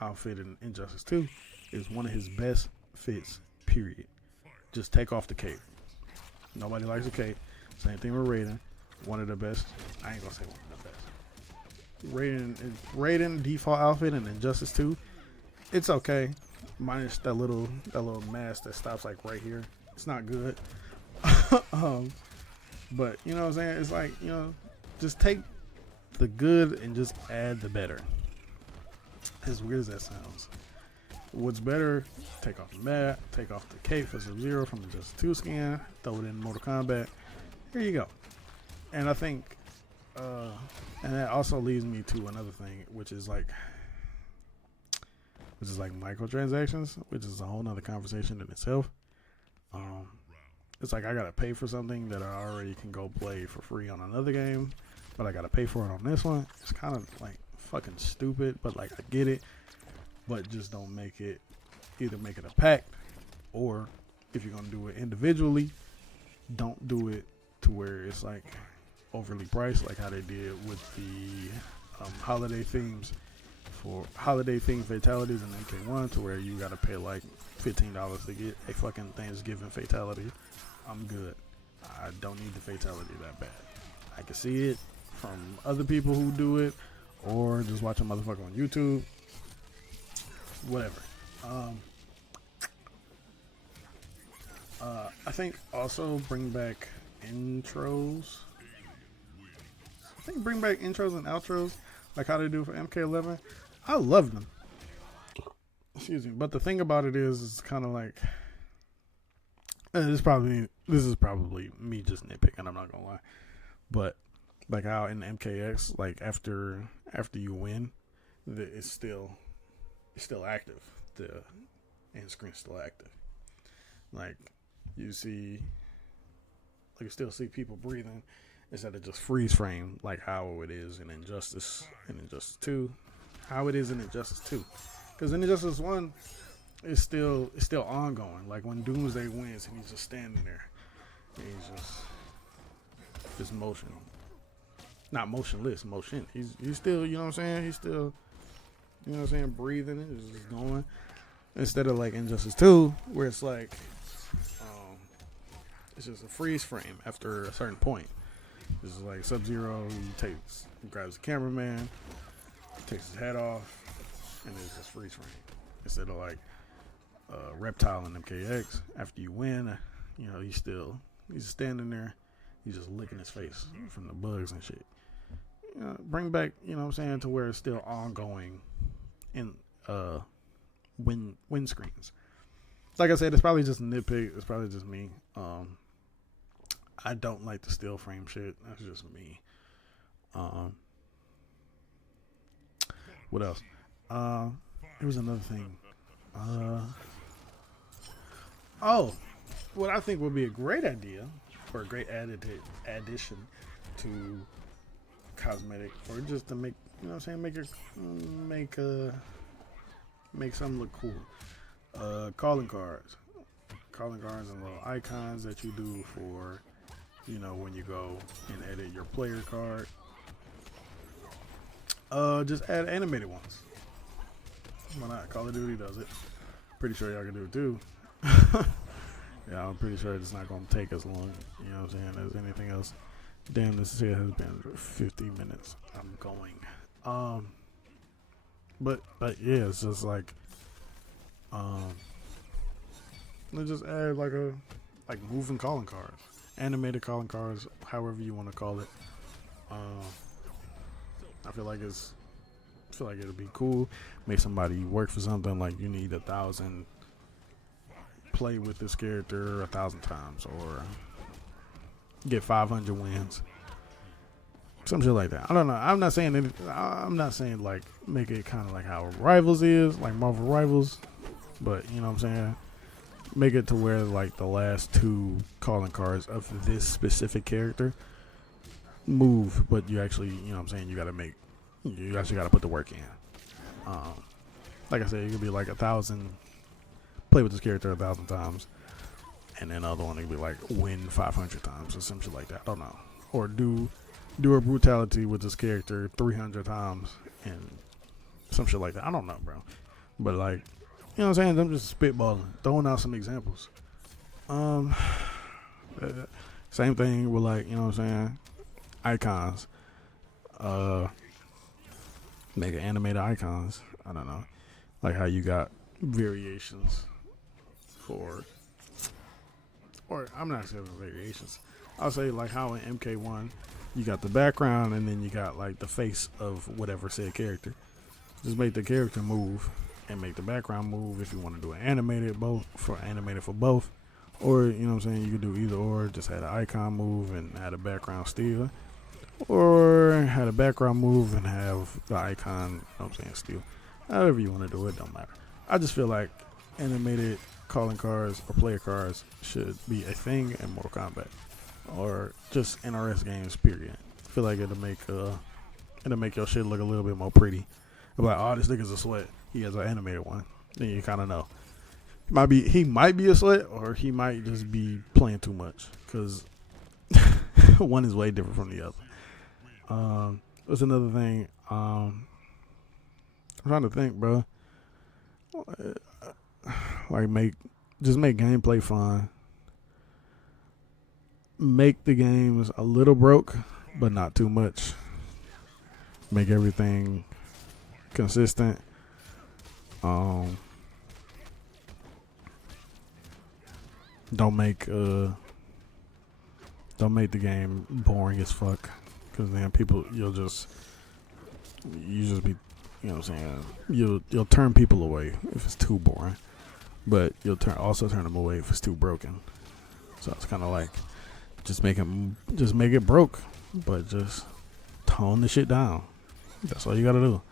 outfit in Injustice 2 is one of his best fits, period. Just take off the cape. Nobody likes the cape. Same thing with Raiden. One of the best. I ain't gonna say one of the best. Raiden default outfit in Injustice 2, it's okay. Minus that little mask that stops like right here. It's not good. But you know what I'm saying? It's like, you know, just take the good and just add the better. As weird as that sounds. What's better, take off the mask, take off the cape for Sub-Zero from the Injustice 2 skin, throw it in Mortal Kombat. Here you go. And I think, and that also leads me to another thing, which is like microtransactions, which is a whole nother conversation in itself. It's like I gotta pay for something that I already can go play for free on another game, but I gotta pay for it on this one. It's kind of like fucking stupid, but like I get it, but just don't make it, either make it a pack, or if you're gonna do it individually, don't do it to where it's like overly priced, like how they did with the holiday themes. For holiday themed fatalities in MK1, to where you gotta pay like $15 to get a fucking Thanksgiving fatality. I'm good. I don't need the fatality that bad. I can see it from other people who do it, or just watch a motherfucker on YouTube. Whatever. I think also bring back intros. I think bring back intros and outros like how they do for MK11. I love them. Excuse me, but the thing about it is, it's kind of like this is probably me just nitpicking. I'm not gonna lie, but like how in MKX, like after you win, it's still active. The end screen's still active. Like you still see people breathing instead of just freeze frame, like how it is in Injustice 2, how it is in Injustice 2. Because in Injustice 1, it's still ongoing. Like when Doomsday wins and he's just standing there, and he's just motion, not motionless, motion. He's still, you know what I'm saying? He's still, you know what I'm saying, breathing. It's just going. Instead of like Injustice 2, where it's like, it's just a freeze frame after a certain point. This is like Sub-Zero. He grabs the cameraman, takes his hat off, and it's just freeze frame. Instead of like Reptile in MKX, after you win, you know, he's standing there, he's just licking his face from the bugs and shit. You know, bring back, you know what I'm saying, to where it's still ongoing in win screens. Like I said, it's probably just a nitpick. It's probably just me. I don't like the still frame shit. That's just me. What else? There was another thing. What I think would be a great idea, or a great addition to cosmetic, or just to make, you know what I'm saying, make something look cool. Calling cards and little icons that you do for, you know, when you go and edit your player card. Just add animated ones. Why not? Call of Duty does it. Pretty sure y'all can do it too. Yeah, I'm pretty sure it's not going to take as long, you know what I'm saying, as anything else. Damn, this shit has been 50 minutes. I'm going. But yeah, it's just like, let's just add like moving calling cards, animated calling cards, however you want to call it. I feel like it'll be cool. Make somebody work for something, like you need 1,000 play with this character 1,000 times, or get 500 wins, some shit like that. I don't know. I'm not saying like make it kind of like how Rivals is, like Marvel Rivals, but you know what I'm saying, make it to where like the last 2 calling cards of this specific character move, but you actually, you know what I'm saying, you actually got to put the work in. Like I said, it could be like 1,000 play with this character 1,000 times, and then the other one, it could be like win 500 times or some shit like that. I don't know. Or do a brutality with this character 300 times and some shit like that. I don't know, bro. But like, you know what I'm saying? I'm just spitballing, throwing out some examples. Same thing with, like, you know what I'm saying, icons. Make an animated icons. I don't know, like how you got variations for, or I'm not saying variations. I'll say like how in MK1 you got the background and then you got like the face of whatever said character. Just make the character move and make the background move if you want to do an animated for both. Or, you know what I'm saying, you could do either or, just had an icon move and had a background still. Or had a background move and have the icon, you know what I'm saying, still. However you want to do it, don't matter. I just feel like animated calling cards or player cards should be a thing in Mortal Kombat. Or just NRS games, period. I feel like it'll make your shit look a little bit more pretty. I'm like, oh, this nigga's a sweat. He has an animated one. Then you kind of know. He might be a sweat, or he might just be playing too much, because one is way different from the other. What's another thing? I'm trying to think, bro. Like make gameplay fun. Make the games a little broke, but not too much. make everything consistent. Don't make the game boring as fuck, because then you just be, you know what I'm saying, you'll turn people away if it's too boring, but you'll also turn them away if it's too broken. So it's kind of like just make it broke, but just tone the shit down. That's all you gotta do.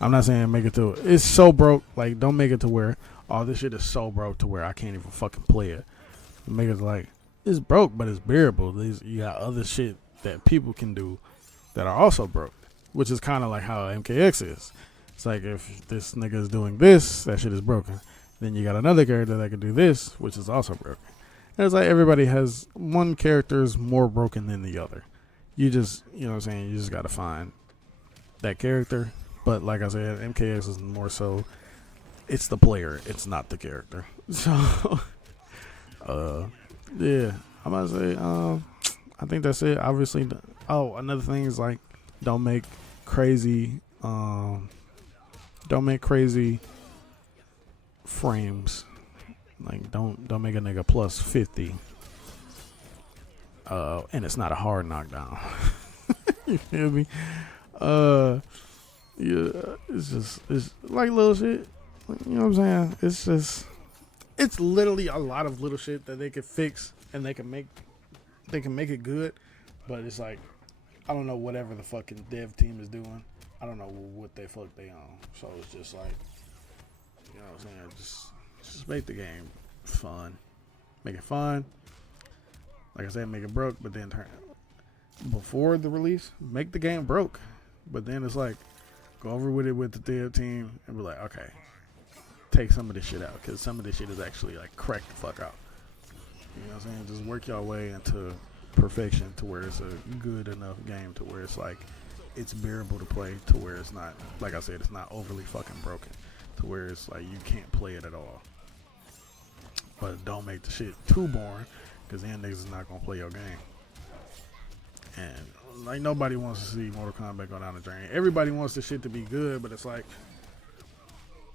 I'm not saying make it to it's so broke. Like, don't make it to where this shit is so broke to where I can't even fucking play it. Make it like it's broke, but it's bearable. You got other shit that people can do that are also broke, which is kind of like how MKX is. It's like, if this nigga is doing this, that shit is broken. Then you got another character that can do this, which is also broken. And it's like everybody has one character is more broken than the other. You just, you know what I'm saying, you just got to find that character. But like I said, MKX is more so, it's the player, it's not the character. So, yeah, I'm about to say, I think that's it. Obviously, another thing is, like, don't make crazy frames. Like, don't make a nigga plus 50. And it's not a hard knockdown. You feel me? Yeah, it's like little shit. You know what I'm saying? It's literally a lot of little shit that they could fix and they can make it good. But it's like, I don't know, whatever the fucking dev team is doing, I don't know what they fuck they on. So it's just like, you know what I'm saying? Just make the game fun. Make it fun. Like I said, make it broke, but then before the release, make the game broke. But then it's like, go over with it with the dev team and be like, okay, take some of this shit out, because some of this shit is actually like crack the fuck out. You know what I'm saying? Just work your way into perfection to where it's a good enough game to where it's like, it's bearable to play, to where it's not, like I said, it's not overly fucking broken, to where it's like you can't play it at all. But don't make the shit too boring, because then niggas is not gonna play your game. And like, nobody wants to see Mortal Kombat go down the drain. Everybody wants the shit to be good, but it's like,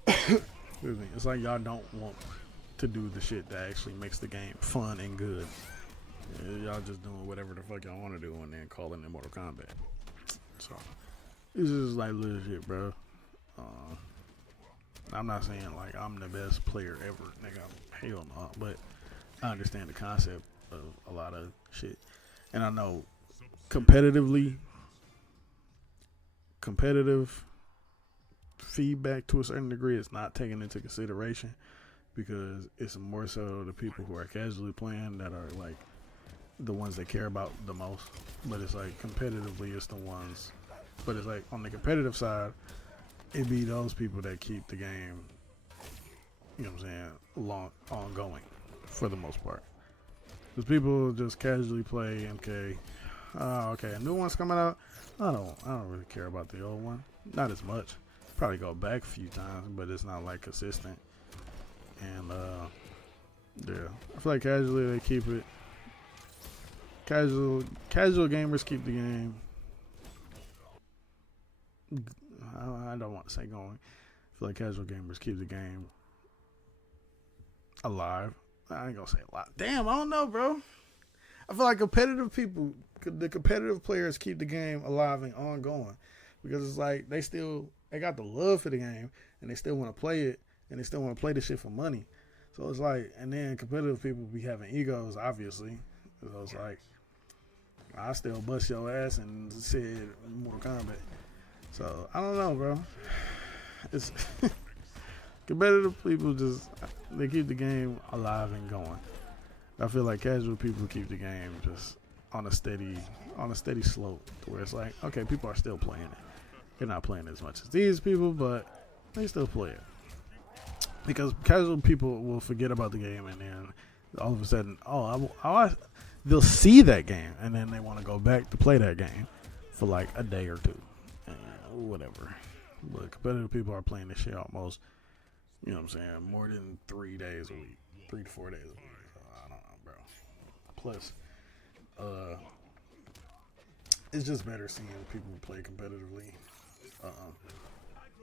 excuse me, it's like y'all don't want to do the shit that actually makes the game fun and good. Y'all just doing whatever the fuck y'all want to do and then calling it Mortal Kombat. So it's just like little shit, bro. I'm not saying like I'm the best player ever, nigga. Hell no. But I understand the concept of a lot of shit, and I know competitive feedback to a certain degree is not taken into consideration, because it's more so the people who are casually playing that are like the ones that care about the most. But it's like competitively, it's the ones. But it's like on the competitive side, it be those people that keep the game, you know what I'm saying, ongoing for the most part. Because people just casually play MK. Oh, okay, a new one's coming out. I don't really care about the old one. Not as much. Probably go back a few times, but it's not like consistent. And yeah, I feel like casually they keep it. Casual gamers keep the game. I don't want to say going. I feel like casual gamers keep the game alive. I ain't gonna say a lot. Damn, I don't know, bro. I feel like the competitive players keep the game alive and ongoing, because it's like they got the love for the game and they still want to play it, and they still want to play the shit for money. So it's like, and then competitive people be having egos, obviously. So it's like, I still bust your ass and said Mortal Kombat. So I don't know, bro. It's competitive people they keep the game alive and going. I feel like casual people keep the game just on a steady slope, to where it's like, okay, people are still playing it. They're not playing as much as these people, but they still play it. Because casual people will forget about the game, and then all of a sudden, they'll see that game, and then they want to go back to play that game for like a day or two, whatever. But competitive people are playing this shit almost, you know what I'm saying, more than 3 days a week, 3 to 4 days a week. So I don't know, bro. Plus, it's just better seeing people play competitively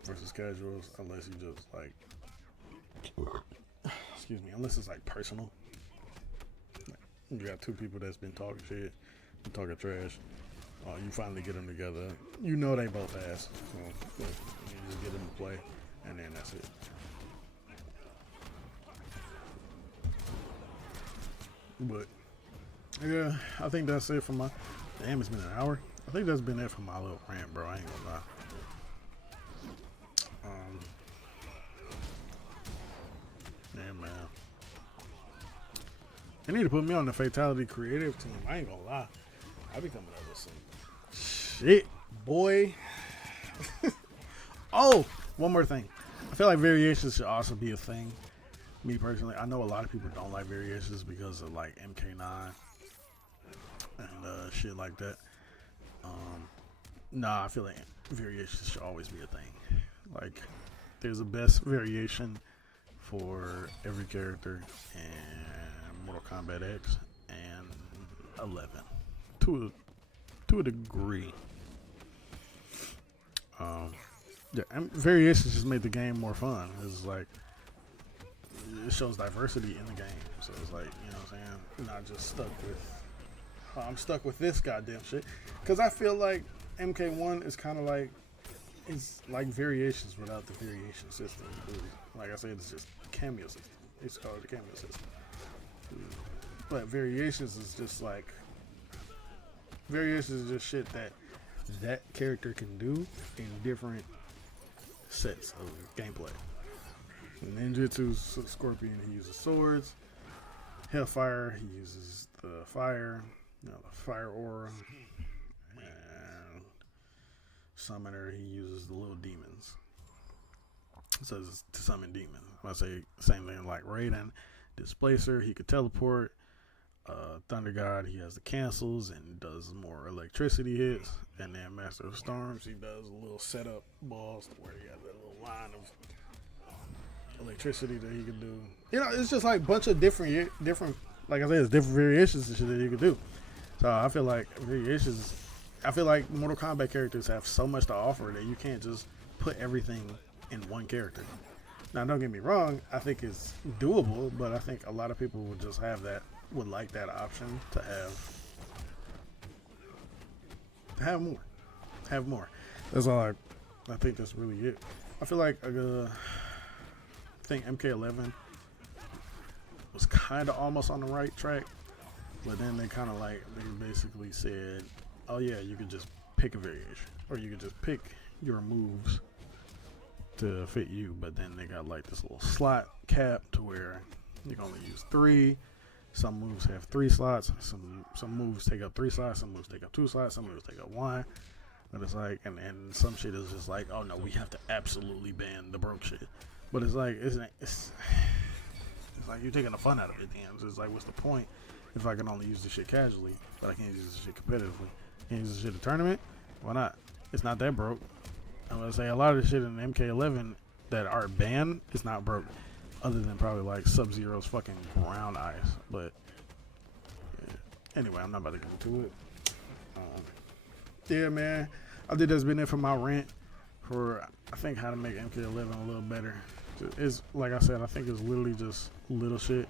versus casuals, unless you just like, excuse me, unless it's like personal. You got two people that's been talking shit, talking trash. You finally get them together. You know they both ass. So you just get them to play, and then that's it. But yeah, I think that's it for my. Damn, it's been an hour. I think that's been it for my little rant, bro. I ain't gonna lie. Yeah, man. They need to put me on the Fatality Creative team. I ain't gonna lie. I be coming up with some shit, boy. Oh, one more thing. I feel like variations should also be a thing. Me personally, I know a lot of people don't like variations because of like MK9 and shit like that. Nah, I feel like variations should always be a thing. Like, there's a best variation for every character in Mortal Kombat X and 11 to a degree. Yeah, and variations just made the game more fun. It's like it shows diversity in the game, so it's like, you know what I'm saying, not just stuck with I'm stuck with this goddamn shit. Because I feel like MK1 is kind of like, it's like variations without the variation system. Like I said, it's just cameo system. It's called the cameo system. But variations is just like, variations is just shit that character can do in different sets of gameplay. Ninjutsu's Scorpion, he uses swords. Hellfire, he uses the fire, the fire aura. And Summoner, he uses the little demons. So it's to summon demons. I say same thing like Raiden. Displacer, he could teleport. Thunder God, he has the cancels and does more electricity hits. And then Master of Storms, he does a little setup balls to where he has that little line of electricity that he can do. You know, it's just like a bunch of different, like I said, it's different variations and shit that you can do. So I feel like Mortal Kombat characters have so much to offer that you can't just put everything in one character. Now, don't get me wrong, I think it's doable, but I think a lot of people would just would like that option to have more. That's all I think that's really it. I feel like I think MK11 was kind of almost on the right track, but then they basically said, oh yeah, you could just pick a variation, or you could just pick your moves to fit you, but then they got like this little slot cap to where you can only use 3. Some moves have 3 slots. Some moves take up 3 slots. Some moves take up 2 slots. Some moves take up 1. But it's like, and some shit is just like, oh no, we have to absolutely ban the broke shit. But it's like, it's like you're taking the fun out of it. Damn, so it's like, what's the point if I can only use this shit casually, but I can't use this shit competitively? Can't use this shit in a tournament? Why not? It's not that broke. I'm gonna say a lot of the shit in MK11 that are banned is not broke. Other than probably like Sub-Zero's fucking brown eyes. But yeah. Anyway, I'm not about to get into it. Yeah, man. I think that's been it for my rant for, I think, how to make MK11 a little better. It's like I said, I think it's literally just little shit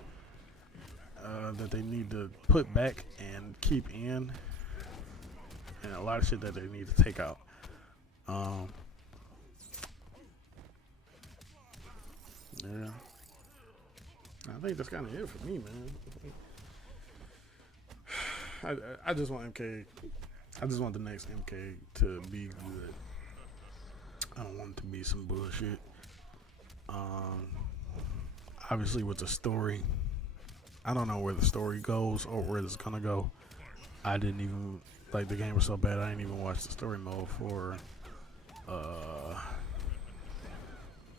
that they need to put back and keep in, and a lot of shit that they need to take out. Yeah. I think that's kind of it for me, man. I just want MK. I just want the next MK to be good. I don't want it to be some bullshit. Obviously, with the story, I don't know where the story goes or where it's gonna go. I didn't even like the game was so bad. I didn't even watch the story mode for.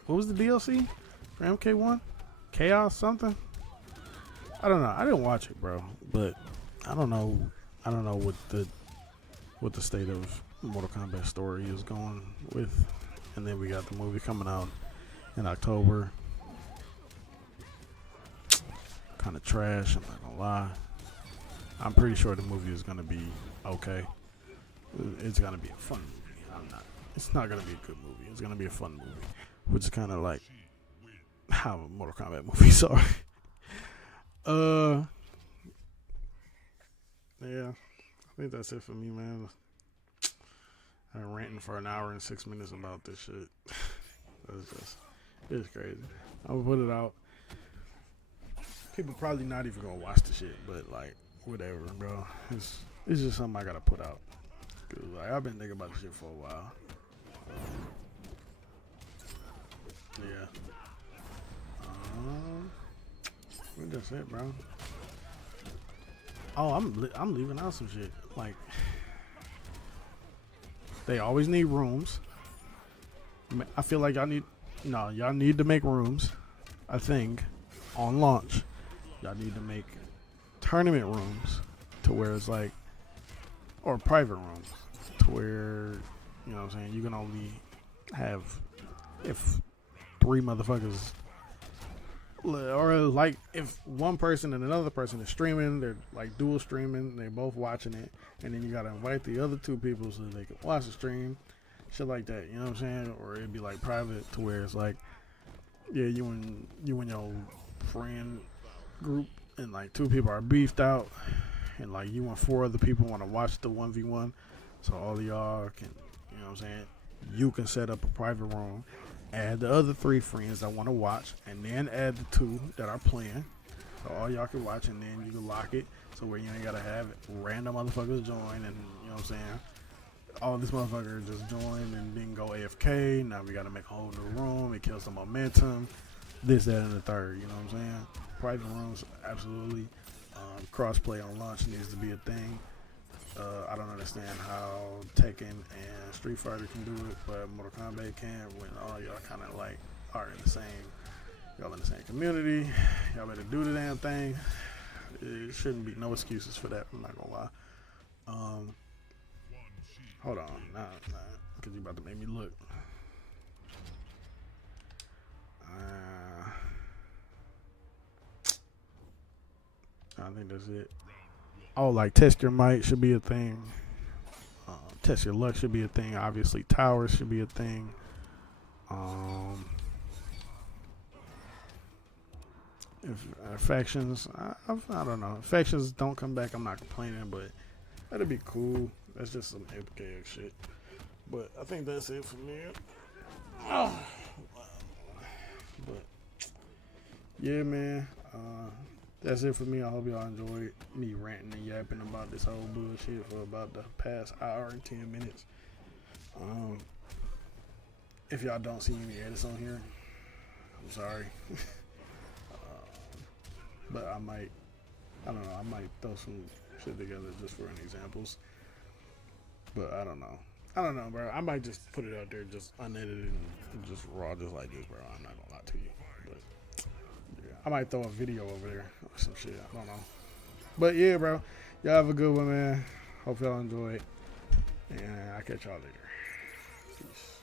What was the DLC for MK1? Chaos something? I don't know. I didn't watch it, bro. But I don't know what the state of Mortal Kombat story is going with. And then we got the movie coming out in October. Kind of trash, I'm not gonna lie. I'm pretty sure the movie is gonna be okay. It's gonna be a fun movie. it's not gonna be a good movie. It's gonna be a fun movie, which is kind of like how Mortal Kombat movies are. Yeah, I think that's it for me, man. I'm ranting for an hour and 6 minutes about this shit. It's crazy. I'm gonna put it out. People probably not even gonna watch the shit, but like, whatever, bro. It's just something I gotta put out. Cause like I've been thinking about this shit for a while. Yeah. I think that's it, bro. Oh, I'm leaving out some shit. Like, they always need rooms. I feel like y'all need to make rooms. I think on launch, y'all need to make tournament rooms to where it's like, or private rooms to where, you know what I'm saying, you can only have if 3 motherfuckers, or like if one person and another person is streaming, they're like dual streaming, they're both watching it, and then you gotta invite the other 2 people so they can watch the stream, shit like that, you know what I'm saying? Or it'd be like private to where it's like, yeah, you and your friend group, and like 2 people are beefed out, and like you and 4 other people want to watch the 1v1, so all of y'all can, you know what I'm saying, you can set up a private room, add the other 3 friends that want to watch, and then add the 2 that are playing, so all y'all can watch, and then you can lock it so where you ain't gotta have random motherfuckers join, and you know what I'm saying, all this motherfucker just joined and didn't go AFK. Now we gotta make a whole new room. It kills the momentum. This, that, and the third. You know what I'm saying? Private rooms, absolutely. Crossplay on launch needs to be a thing. I don't understand how Tekken and Street Fighter can do it, but Mortal Kombat can. When all y'all kind of like are in the same, y'all in the same community. Y'all better do the damn thing. It shouldn't be no excuses for that. I'm not gonna lie. Hold on, nah, because you about to make me look. I think that's it. Oh, like test your might should be a thing. Test your luck should be a thing. Obviously, towers should be a thing. If factions, I don't know. If factions don't come back, I'm not complaining, but that'd be cool. That's just some MK shit. But I think that's it for me. Oh. But yeah, man. That's it for me. I hope y'all enjoyed me ranting and yapping about this whole bullshit for about the past hour and 10 minutes. If y'all don't see any edits on here, I'm sorry. But I don't know, I might throw some shit together just for an examples. But I don't know, bro. I might just put it out there just unedited and just raw, just like this, bro. I'm not gonna lie to you. But yeah, I might throw a video over there or some shit. I don't know. But yeah, bro. Y'all have a good one, man. Hope y'all enjoy it. And I'll catch y'all later. Peace.